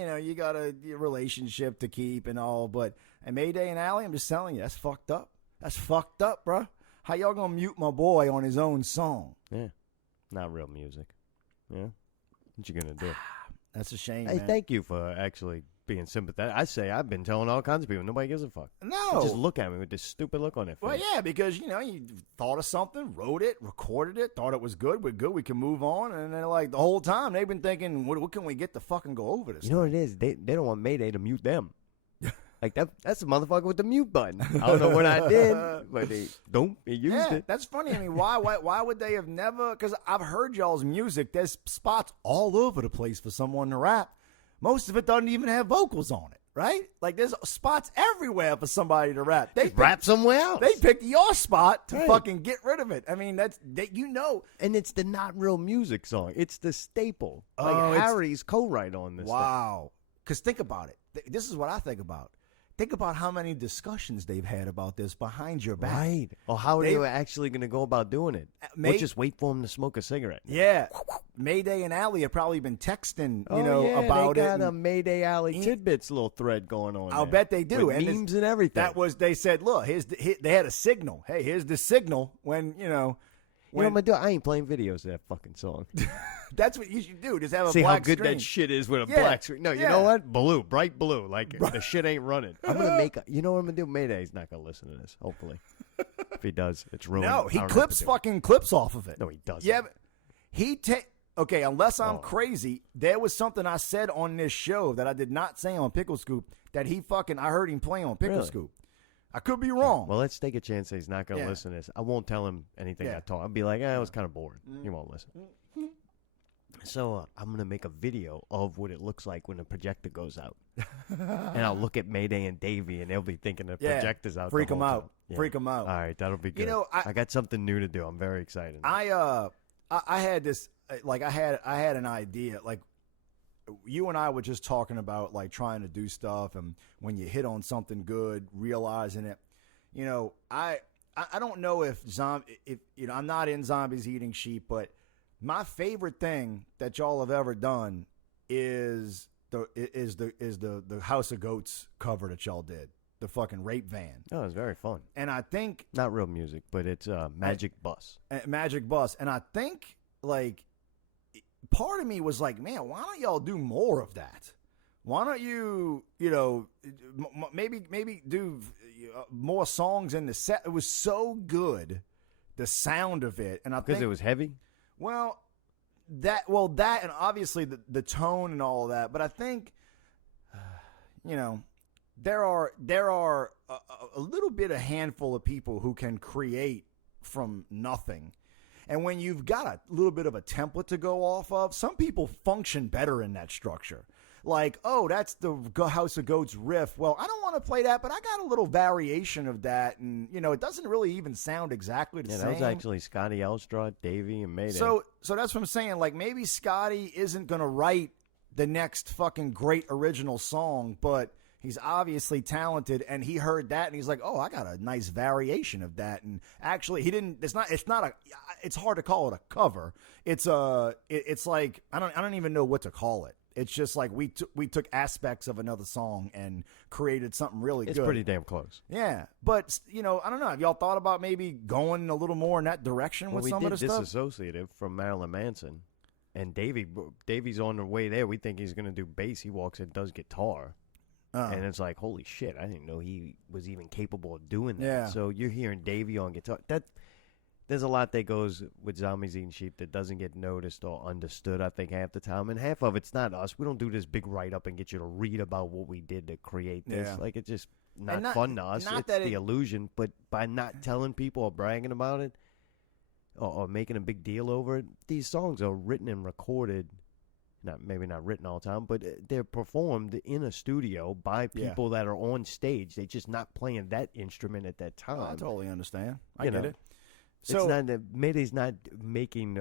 relationship to keep and all, but at Mayday and Allie, I'm just telling you, that's fucked up. That's fucked up, bro. How y'all gonna mute my boy on his own song? Yeah, not real music. Yeah, what you gonna do? That's a shame. Hey, man. Thank you for actually being sympathetic. I say I've been telling all kinds of people. Nobody gives a fuck. No, they just look at me with this stupid look on their face. Well, yeah, because you thought of something, wrote it, recorded it, thought it was good. We're good. We can move on. And then like the whole time they've been thinking, what can we get to fucking go over this? You know what it is? They don't want Mayday to mute them. Like that's the motherfucker with the mute button. I don't know what I did, but they used it. That's funny. I mean, why would they have never? Because I've heard y'all's music. There's spots all over the place for someone to rap. Most of it doesn't even have vocals on it, right? Like there's spots everywhere for somebody to rap. They rap somewhere else. They picked your spot to fucking get rid of it. I mean, and it's the not real music song. It's the staple. Like Harry's co-write on this. Wow. Because think about it. This is what I think about. Think about how many discussions they've had about this behind your back. Right. Or how are they actually going to go about doing it? We'll just wait for him to smoke a cigarette. Yeah. Mayday and Allie have probably been texting, yeah, about they it. got a Mayday Alley Tidbits little thread going on. I'll bet they do. With and memes and everything. They said, look, they had a signal. Hey, here's the signal when, You know what I'm going to do? I ain't playing videos of that fucking song. That's what you should do. Just have a See black how good screen. that shit is with a black screen. No, you know what? Blue, bright blue. Like, the shit ain't running. I'm going to make you know what I'm going to do? Mayday's not going to listen to this, hopefully. If he does, it's ruined. No, he clips fucking clips off of it. No, he doesn't. Yeah, okay, unless I'm crazy, there was something I said on this show that I did not say on Pickle Scoop that I heard him play on Pickle Scoop. I could be wrong. Well, let's take a chance that he's not going to listen to this. I won't tell him anything I talk. I'll be like, I was kind of bored. He won't listen. So I'm going to make a video of what it looks like when the projector goes out. And I'll look at Mayday and Davey, and they'll be thinking the projector's out. Freak them out. Yeah. Freak them out. All right, that'll be good. I got something new to do. I'm very excited. I had this, like, I had an idea. Like, you and I were just talking about, like, trying to do stuff, and when you hit on something good, realizing it. I don't know if I'm not in Zombies Eating Sheep, but my favorite thing that y'all have ever done is the House of Goats cover that y'all did, the fucking rape van. Oh, it was very fun. And I think not real music, but it's Magic Bus. Magic Bus, and I think, like, part of me was like, man, why don't y'all do more of that? Why don't you, maybe do more songs in the set? It was so good, the sound of it, and I think because it was heavy. Well, that and obviously the tone and all of that, but I think, there are a little bit a handful of people who can create from nothing. And when you've got a little bit of a template to go off of, some people function better in that structure. Like, oh, that's the House of Goats riff. Well, I don't want to play that, but I got a little variation of that. And, it doesn't really even sound exactly the same. That was actually Scotty Elstrad, Davey, and Mayday. So that's what I'm saying. Like, maybe Scotty isn't going to write the next fucking great original song, but he's obviously talented, and he heard that, and he's like, oh, I got a nice variation of that. And actually, it's hard to call it a cover. It's like, I don't even know what to call it. It's just like we took aspects of another song and created something really good. It's pretty damn close. Yeah, but I don't know. Have y'all thought about maybe going a little more in that direction with some of the stuff? We did Disassociative from Marilyn Manson, and Davey's on the way there. We think he's going to do bass. He walks in, does guitar, and it's like, holy shit! I didn't know he was even capable of doing that. Yeah. So you're hearing Davey on guitar. There's a lot that goes with Zombies Eating Sheep that doesn't get noticed or understood, I think, half the time. And half of it's not us. We don't do this big write-up and get you to read about what we did to create this. Yeah. Like, it's just not fun to us. It's the illusion. But by not telling people or bragging about it or making a big deal over it, these songs are written and recorded. Maybe not written all the time, but they're performed in a studio by people that are on stage. They're just not playing that instrument at that time. Oh, I totally understand. I get it. So, it's not Mayday's not making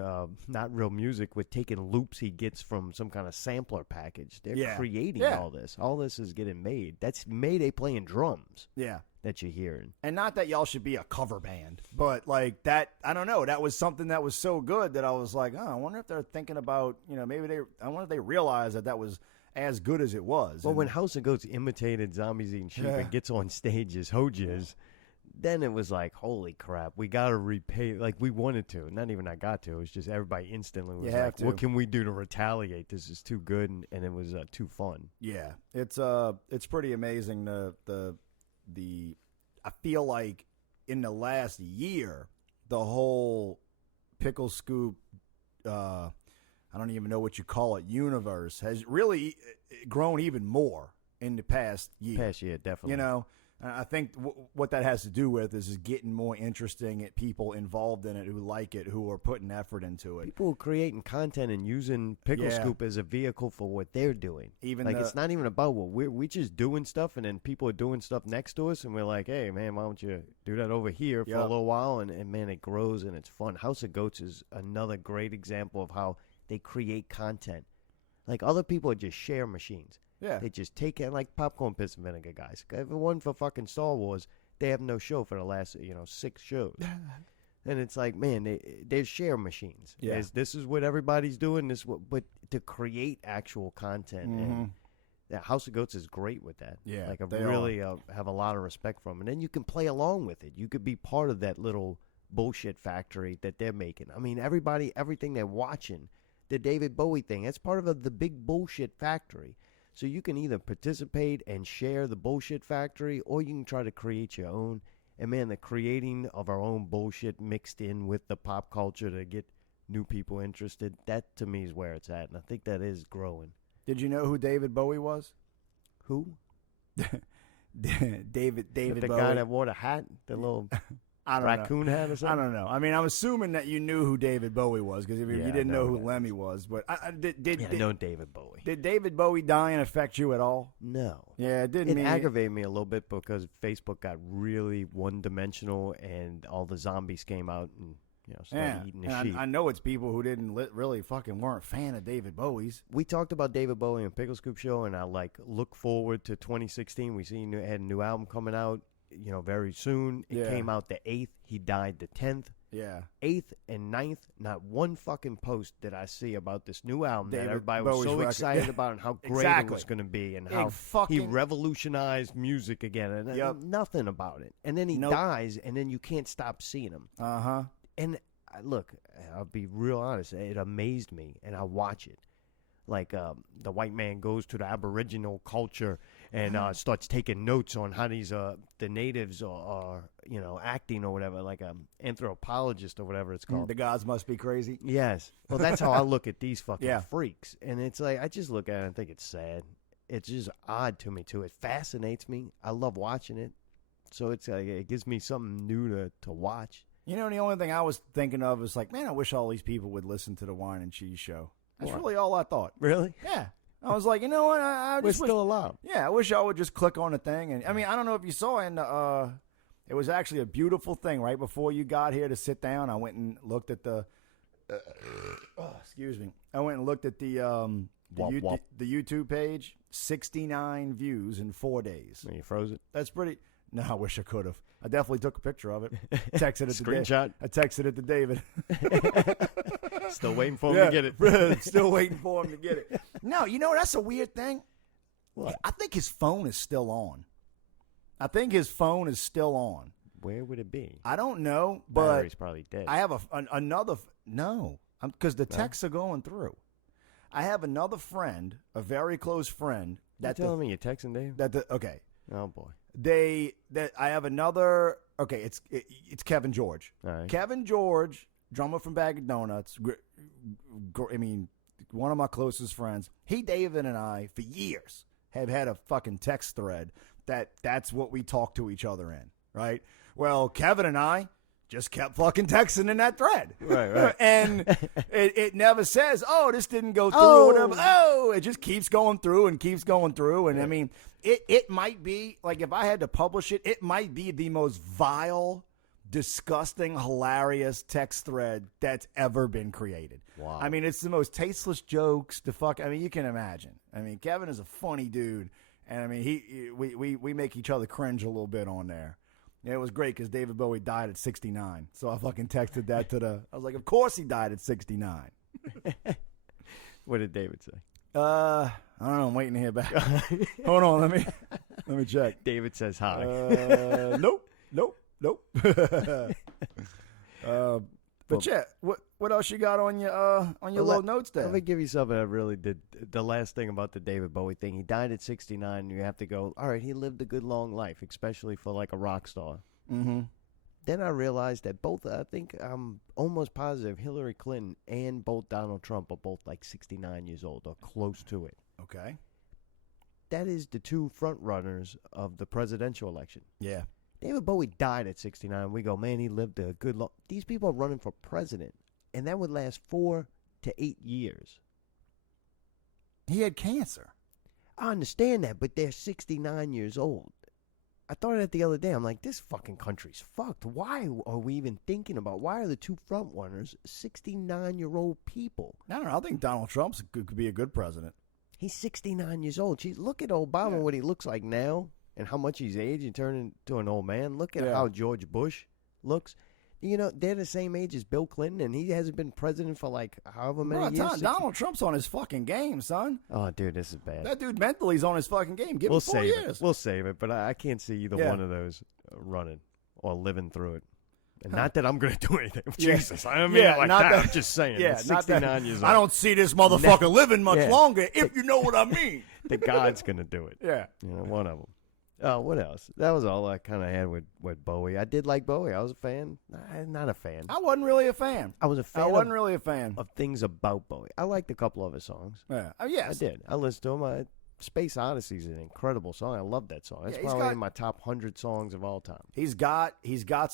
not real music with taking loops he gets from some kind of sampler package. They're creating all this. All this is getting made. That's Mayday playing drums. Yeah. That you're hearing. And not that y'all should be a cover band, but like that, I don't know. That was something that was so good that I was like, oh, I wonder if they're thinking about, I wonder if they realized that was as good as it was. Well, when House of Goats imitated Zombies Eating Sheep and gets on stage as Hojas, then it was like, holy crap, we got to repay. Like, we wanted to. Not even I got to. It was just everybody instantly was like, what can we do to retaliate? This is too good, and it was too fun. Yeah. It's pretty amazing. I feel like in the last year, the whole Pickle Scoop, I don't even know what you call it, universe has really grown even more in the past year. Past year, definitely. I think what that has to do with is getting more interesting people involved in it who like it, who are putting effort into it. People creating content and using Pickle Scoop as a vehicle for what they're doing. It's not even about what we're just doing stuff, and then people are doing stuff next to us, and we're like, hey, man, why don't you do that over here for a little while? And man, it grows and it's fun. House of Goats is another great example of how they create content. Like, other people are just share machines. Yeah. They just take it like Popcorn Piss and Vinegar guys. If it wasn't for fucking Star Wars, they have no show for the last 6 shows. And it's like, man, they're share machines. Yeah. This is what everybody's doing. But to create actual content, and House of Goats is great with that. Yeah, like I they really have a lot of respect for them. And then you can play along with it. You could be part of that little bullshit factory that they're making. I mean, everything they're watching, the David Bowie thing, that's part of the big bullshit factory. So you can either participate and share the bullshit factory, or you can try to create your own. And, man, the creating of our own bullshit mixed in with the pop culture to get new people interested, that, to me, is where it's at. And I think that is growing. Did you know who David Bowie was? Who? David the Bowie. guy that wore the hat? The little raccoon hat or something? I don't know. I mean, I'm assuming that you knew who David Bowie was, because if you didn't know who Lemmy was. But I know David Bowie. Did David Bowie dying affect you at all? No. Yeah, it didn't. It aggravated me a little bit because Facebook got really one-dimensional, and all the zombies came out and started eating the sheep. I know it's people who didn't really fucking weren't a fan of David Bowie's. We talked about David Bowie on Pickle Scoop Show, and I look forward to 2016. We see he had a new album coming out. Very soon. It came out the 8th. He died the 10th. Yeah. 8th and 9th, not one fucking post did I see about this new album David that everybody Bowie's was so record. excited about, and how great it was going to be, and how he revolutionized music again, and nothing about it. And then he dies, and then you can't stop seeing him. Uh-huh. And look, I'll be real honest, it amazed me, and I watch it. Like the white man goes to the Aboriginal culture and starts taking notes on how these the natives are acting or whatever, like an anthropologist or whatever it's called. The gods must be crazy. Yes. Well, that's how I look at these fucking freaks. And it's like, I just look at it and think it's sad. It's just odd to me, too. It fascinates me. I love watching it. So it's like, it gives me something new to watch. The only thing I was thinking of is like, man, I wish all these people would listen to the Whine and Cheese show. That's really all I thought. Really? Yeah. I was like, you know what? I We're just still alive. Yeah, I wish y'all would just click on the thing. And I mean, I don't know if you saw it was actually a beautiful thing right before you got here to sit down. I went and looked at the excuse me. I went and looked at the YouTube page. 69 views in 4 days. And you froze it? That's pretty. No, I wish I could have. I definitely took a picture of it. Texted it to Screenshot? I texted it to David. Still waiting for him to get it. Still waiting for him to get it. No, that's a weird thing. What? I think his phone is still on. Where would it be? I don't know, but battery's probably dead. I have another. No, because the texts are going through. I have another friend, a very close friend. You're telling me you're texting Dave? Okay. Oh boy. I have another. Okay, it's Kevin George. All right. Kevin George, drummer from Bag of Donuts. I mean, one of my closest friends. David, and I, for years, have had a fucking text thread that's what we talk to each other in, right? Well, Kevin and I just kept fucking texting in that thread. Right. And it never says, oh, this didn't go through or whatever. Oh, it just keeps going through and keeps going through. And I mean, it might be, like, if I had to publish it, it might be the most vile, disgusting, hilarious text thread that's ever been created. Wow. I mean, it's the most tasteless jokes you can imagine. I mean, Kevin is a funny dude. And I mean, we make each other cringe a little bit on there. It was great because David Bowie died at 69. So I fucking texted that I was like, of course he died at 69. What did David say? I don't know. I'm waiting to hear back. Hold on. Let me check. David says hi. Nope. But yeah, what else you got on your little notes there? Let me give you something I really did. The last thing about the David Bowie thing, he died at 69. And you have to go, all right, he lived a good long life, especially for like a rock star. Mm-hmm. Then I realized that I think I'm almost positive Hillary Clinton and both Donald Trump are both like 69 years old or close to it. Okay. That is the two front runners of the presidential election. Yeah. David Bowie died at 69. We go, man, he lived a good long. These people are running for president, and that would last 4 to 8 years. He had cancer. I understand that, but they're 69 years old. I thought of that the other day. I'm like, this fucking country's fucked. Why are we even thinking about? Why are the two front runners 69-year-old people? I don't know. I think Donald Trump could be a good president. He's 69 years old. Jeez, look at Obama, what he looks like now, and how much he's aged and turned into an old man. Look at how George Bush looks. You know, they're the same age as Bill Clinton, and he hasn't been president for like however many years. Donald Trump's on his fucking game, son. Oh, dude, this is bad. That dude mentally is on his fucking game. Give him 4 years. We'll save it, but I can't see either one of those running or living through it. And not that I'm going to do anything. Jesus, I don't mean it like that. I'm just saying. Yeah, 69 years old. I don't see this motherfucker living much longer, if you know what I mean. The God's going to do it. Yeah. You know, one of them. Oh, what else? That was all I kind of had with Bowie. I did like Bowie. I was a fan. Not a fan. I wasn't really a fan. I was a fan. I wasn't really a fan of things about Bowie. I liked a couple of his songs. Yeah. Oh, yes. I did. I listened to him. Space Odyssey is an incredible song. I love that song. It's probably in my top 100 songs of all time. He's got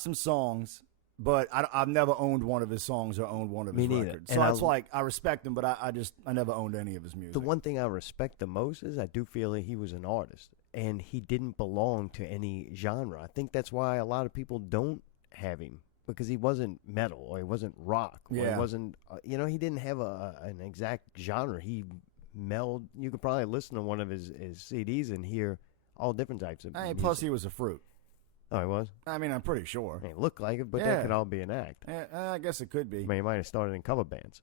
some songs, but I've never owned one of his songs or owned one of his records. So that's like I respect him, but I never owned any of his music. The one thing I respect the most is I do feel that he was an artist. And he didn't belong to any genre. I think that's why a lot of people don't have him, because he wasn't metal or he wasn't rock or he wasn't, he didn't have an exact genre. He melded. You could probably listen to one of his CDs and hear all different types of music. Plus, he was a fruit. Oh, he was? I mean, I'm pretty sure. It looked like it, but that could all be an act. I guess it could be. I mean, he might have started in cover bands.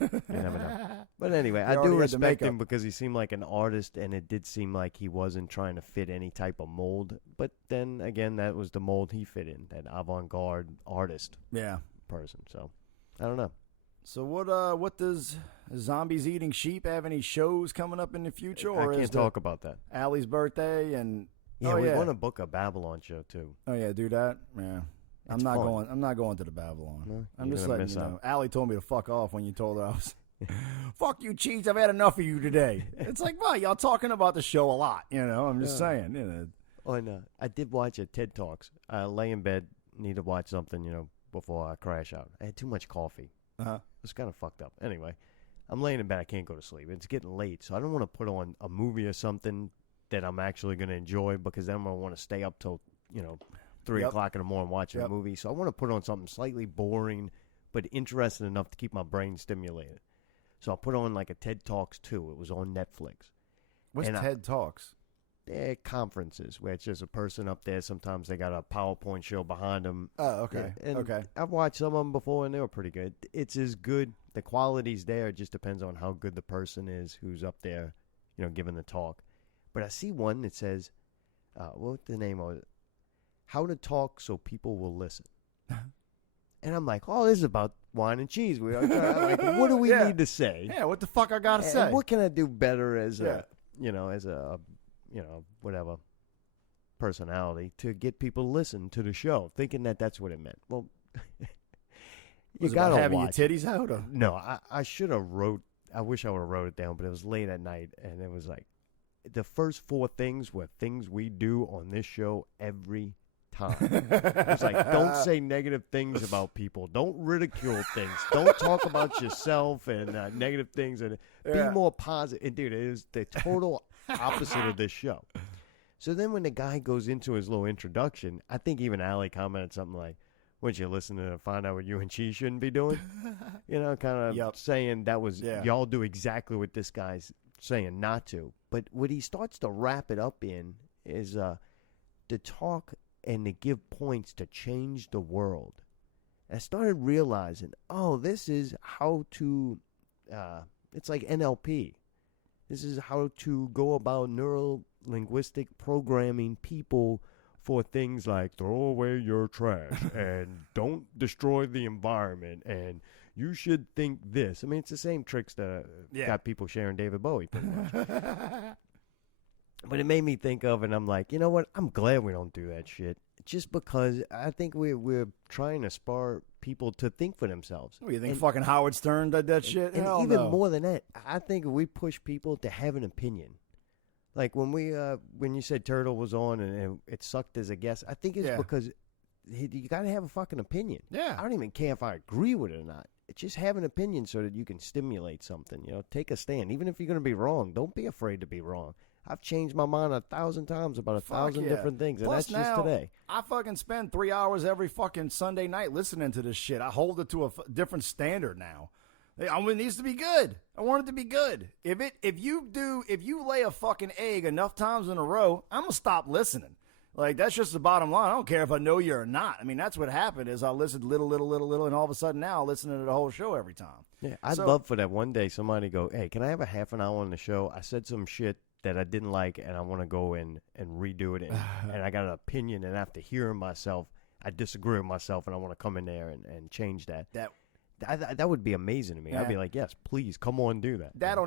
You never know. But anyway, I do respect him because he seemed like an artist, and it did seem like he wasn't trying to fit any type of mold. But then, again, that was the mold he fit in, that avant-garde artist person. So, I don't know. So what does Zombies Eating Sheep have any shows coming up in the future? Or I can't talk about that. Allie's birthday and... Yeah, we want to book a Babylon show too. Oh yeah, do that. Yeah, I'm not going to the Babylon. No, I'm just letting you know. Allie told me to fuck off when you told her I was. Fuck you, Cheese. I've had enough of you today. It's like, well, y'all talking about the show a lot. I'm just saying. Oh, and I did watch a TED Talks. I lay in bed, need to watch something, before I crash out. I had too much coffee. It was kind of fucked up. Anyway, I'm laying in bed. I can't go to sleep. It's getting late, so I don't want to put on a movie or something that I'm actually going to enjoy, because then I'm going to want to stay up till, 3 o'clock in the morning watching a movie. So I want to put on something slightly boring but interesting enough to keep my brain stimulated. So I put on like a TED Talks 2. It was on Netflix. What's TED Talks? They're conferences where it's just a person up there. Sometimes they got a PowerPoint show behind them. Oh, okay. And okay. I've watched some of them before, and they were pretty good. It's as good. The quality's there. It just depends on how good the person is who's up there, giving the talk. But I see one that says, what's the name of it? How to Talk So People Will Listen. And I'm like, oh, this is about wine and cheese. We're like, what do we need to say? Yeah, what the fuck I gotta say? What can I do better as whatever personality to get people to listen to the show, thinking that that's what it meant. Well, you gotta having watch your titties out. Or? No, I should have wrote. I wish I would have wrote it down, but it was late at night, and it was like, the first 4 things were things we do on this show every time. It's like, don't say negative things about people. Don't ridicule things. Don't talk about yourself and negative things. And be more positive. And, dude, it is the total opposite of this show. So then when the guy goes into his little introduction, I think even Allie commented something like, "Wouldn't you listen to find out what you and Cheese shouldn't be doing?" Kind of saying that was, y'all do exactly what this guy's saying not to. But what he starts to wrap it up in is to talk and to give points to change the world. And I started realizing, this is how to, it's like NLP. This is how to go about neuro-linguistic programming people for things like throw away your trash and don't destroy the environment and you should think this. I mean, it's the same tricks that got people sharing David Bowie pretty much. But it made me think of, and I'm like, you know what? I'm glad we don't do that shit. Just because I think we're trying to spur people to think for themselves. Well, you think fucking Howard Stern did that shit? And even more than that, I think we push people to have an opinion. Like when you said Turtle was on and it sucked as a guest, I think it's because you got to have a fucking opinion. Yeah. I don't even care if I agree with it or not. Just have an opinion so that you can stimulate something. Take a stand. Even if you're going to be wrong, don't be afraid to be wrong. I've changed my mind 1,000 times about 1,000 different things, and Plus that's just today. I fucking spend 3 hours every fucking Sunday night listening to this shit. I hold it to a different standard now. It needs to be good. I want it to be good. If you lay a fucking egg enough times in a row, I'm gonna stop listening. Like, that's just the bottom line. I don't care if I know you or not. I mean, that's what happened is I listened little, and all of a sudden now I'm listening to the whole show every time. Yeah, I'd love for that one day somebody go, hey, can I have a half an hour on the show? I said some shit that I didn't like, and I want to go in and redo it, and I got an opinion, and after hearing myself, I disagree with myself, and I want to come in there and change that. That would be amazing to me. Yeah. I'd be like, yes, please, come on, do that. That'll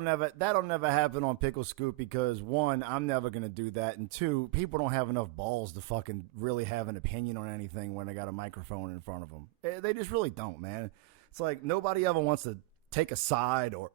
never happen on Pickle Scoop because, one, I'm never going to do that, and two, people don't have enough balls to fucking really have an opinion on anything when they got a microphone in front of them. They just really don't, man. It's like nobody ever wants to take a side or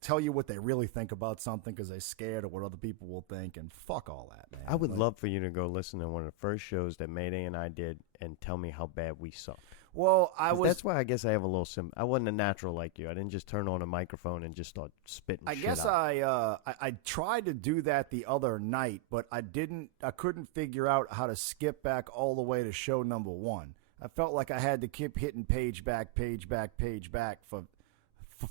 tell you what they really think about something because they're scared of what other people will think, and fuck all that, man. I would love for you to go listen to one of the first shows that Mayday and I did and tell me how bad we suck. Well, that's why I guess I have a little I wasn't a natural like you. I didn't just turn on a microphone and just start spitting shit out. I tried to do that the other night, but I couldn't figure out how to skip back all the way to show number 1. I felt like I had to keep hitting page back for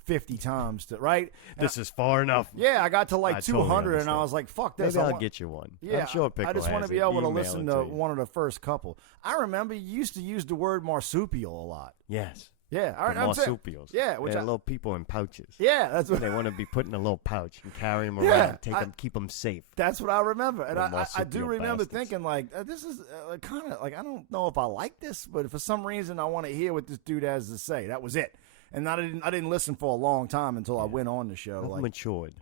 50 times right. This is far enough. Yeah, I got to like 200 totally and I was like, fuck this. Maybe I'll get you one. Yeah, I'm sure Pickle I just want to be able to listen to you. one of the first couple. I remember you used to use the word marsupial a lot. Yes. Yeah, all right. Marsupials. Yeah, they're little people in pouches. Yeah, that's what they want to be put in a little pouch and carry them around, keep them safe. That's what I remember, and I do remember thinking like, this is kind of like I don't know if I like this, but for some reason I want to hear what this dude has to say. That was it, and I didn't listen for a long time until I went on the show. I've matured.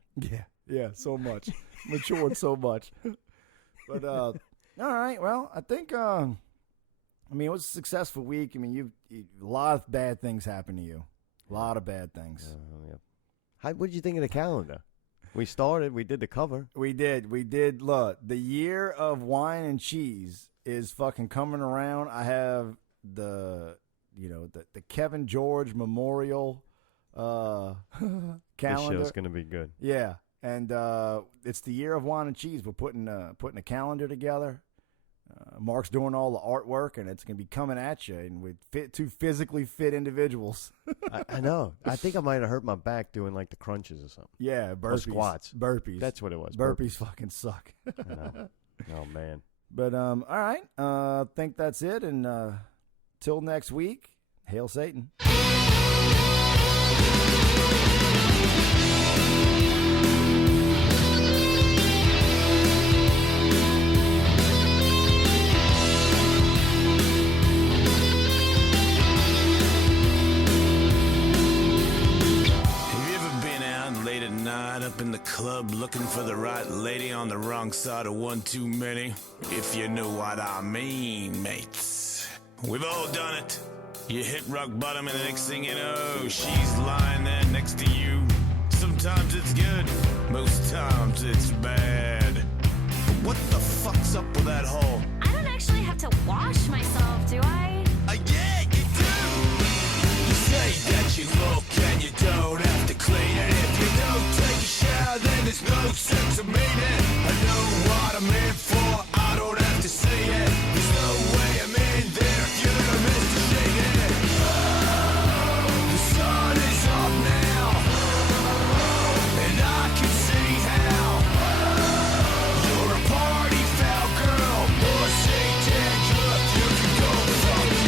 Yeah, so much, matured so much. But all right, well, I think. I mean, it was a successful week. I mean, a lot of bad things happened to you. A lot of bad things. What did you think of the calendar? We did the cover. We did. Look, the year of Whine and Cheese is fucking coming around. I have the Kevin George Memorial calendar. This show's going to be good. Yeah, and it's the year of Whine and Cheese. We're putting a calendar together. Mark's doing all the artwork, and it's going to be coming at you, and with two physically fit individuals. I know. I think I might have hurt my back doing, like, the crunches or something. Yeah, burpees. Or squats. Burpees. That's what it was. Burpees fucking suck. I know. Oh, man. But, all right. I think that's it, and till next week, hail Satan. Up in the club looking for the right lady on the wrong side of one too many. If you know what I mean, mates. We've all done it. You hit rock bottom and the next thing you know, she's lying there next to you. Sometimes it's good, most times it's bad. But what the fuck's up with that hole? I don't actually have to wash myself, do I? Yeah, you do. You say that you look and you don't have to clean it. If you don't take a shower, then there's no sense of meaning. I know what I'm in for, I don't have to say it. There's no way I'm in there if you're gonna miss the shaking. The sun is up now, and I can see how. You're a party foul girl, or St. Andrew, you can go fuck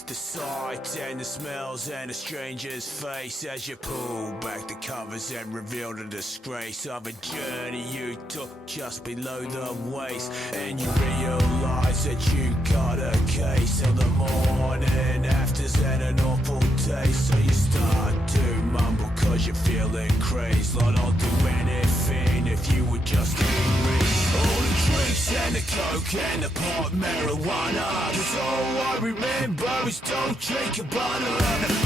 face, the sights and the smells and a stranger's face as you pull back the covers and reveal the disgrace of a journey you took just below the waist, and you realize that you got a case of the morning afters and an awful taste. So you start to mumble cause you're feeling crazed, like I'll do anything if you would just keep me. All the drinks and the coke and the pot marijuana, cause all I remember is don't drink a butter and the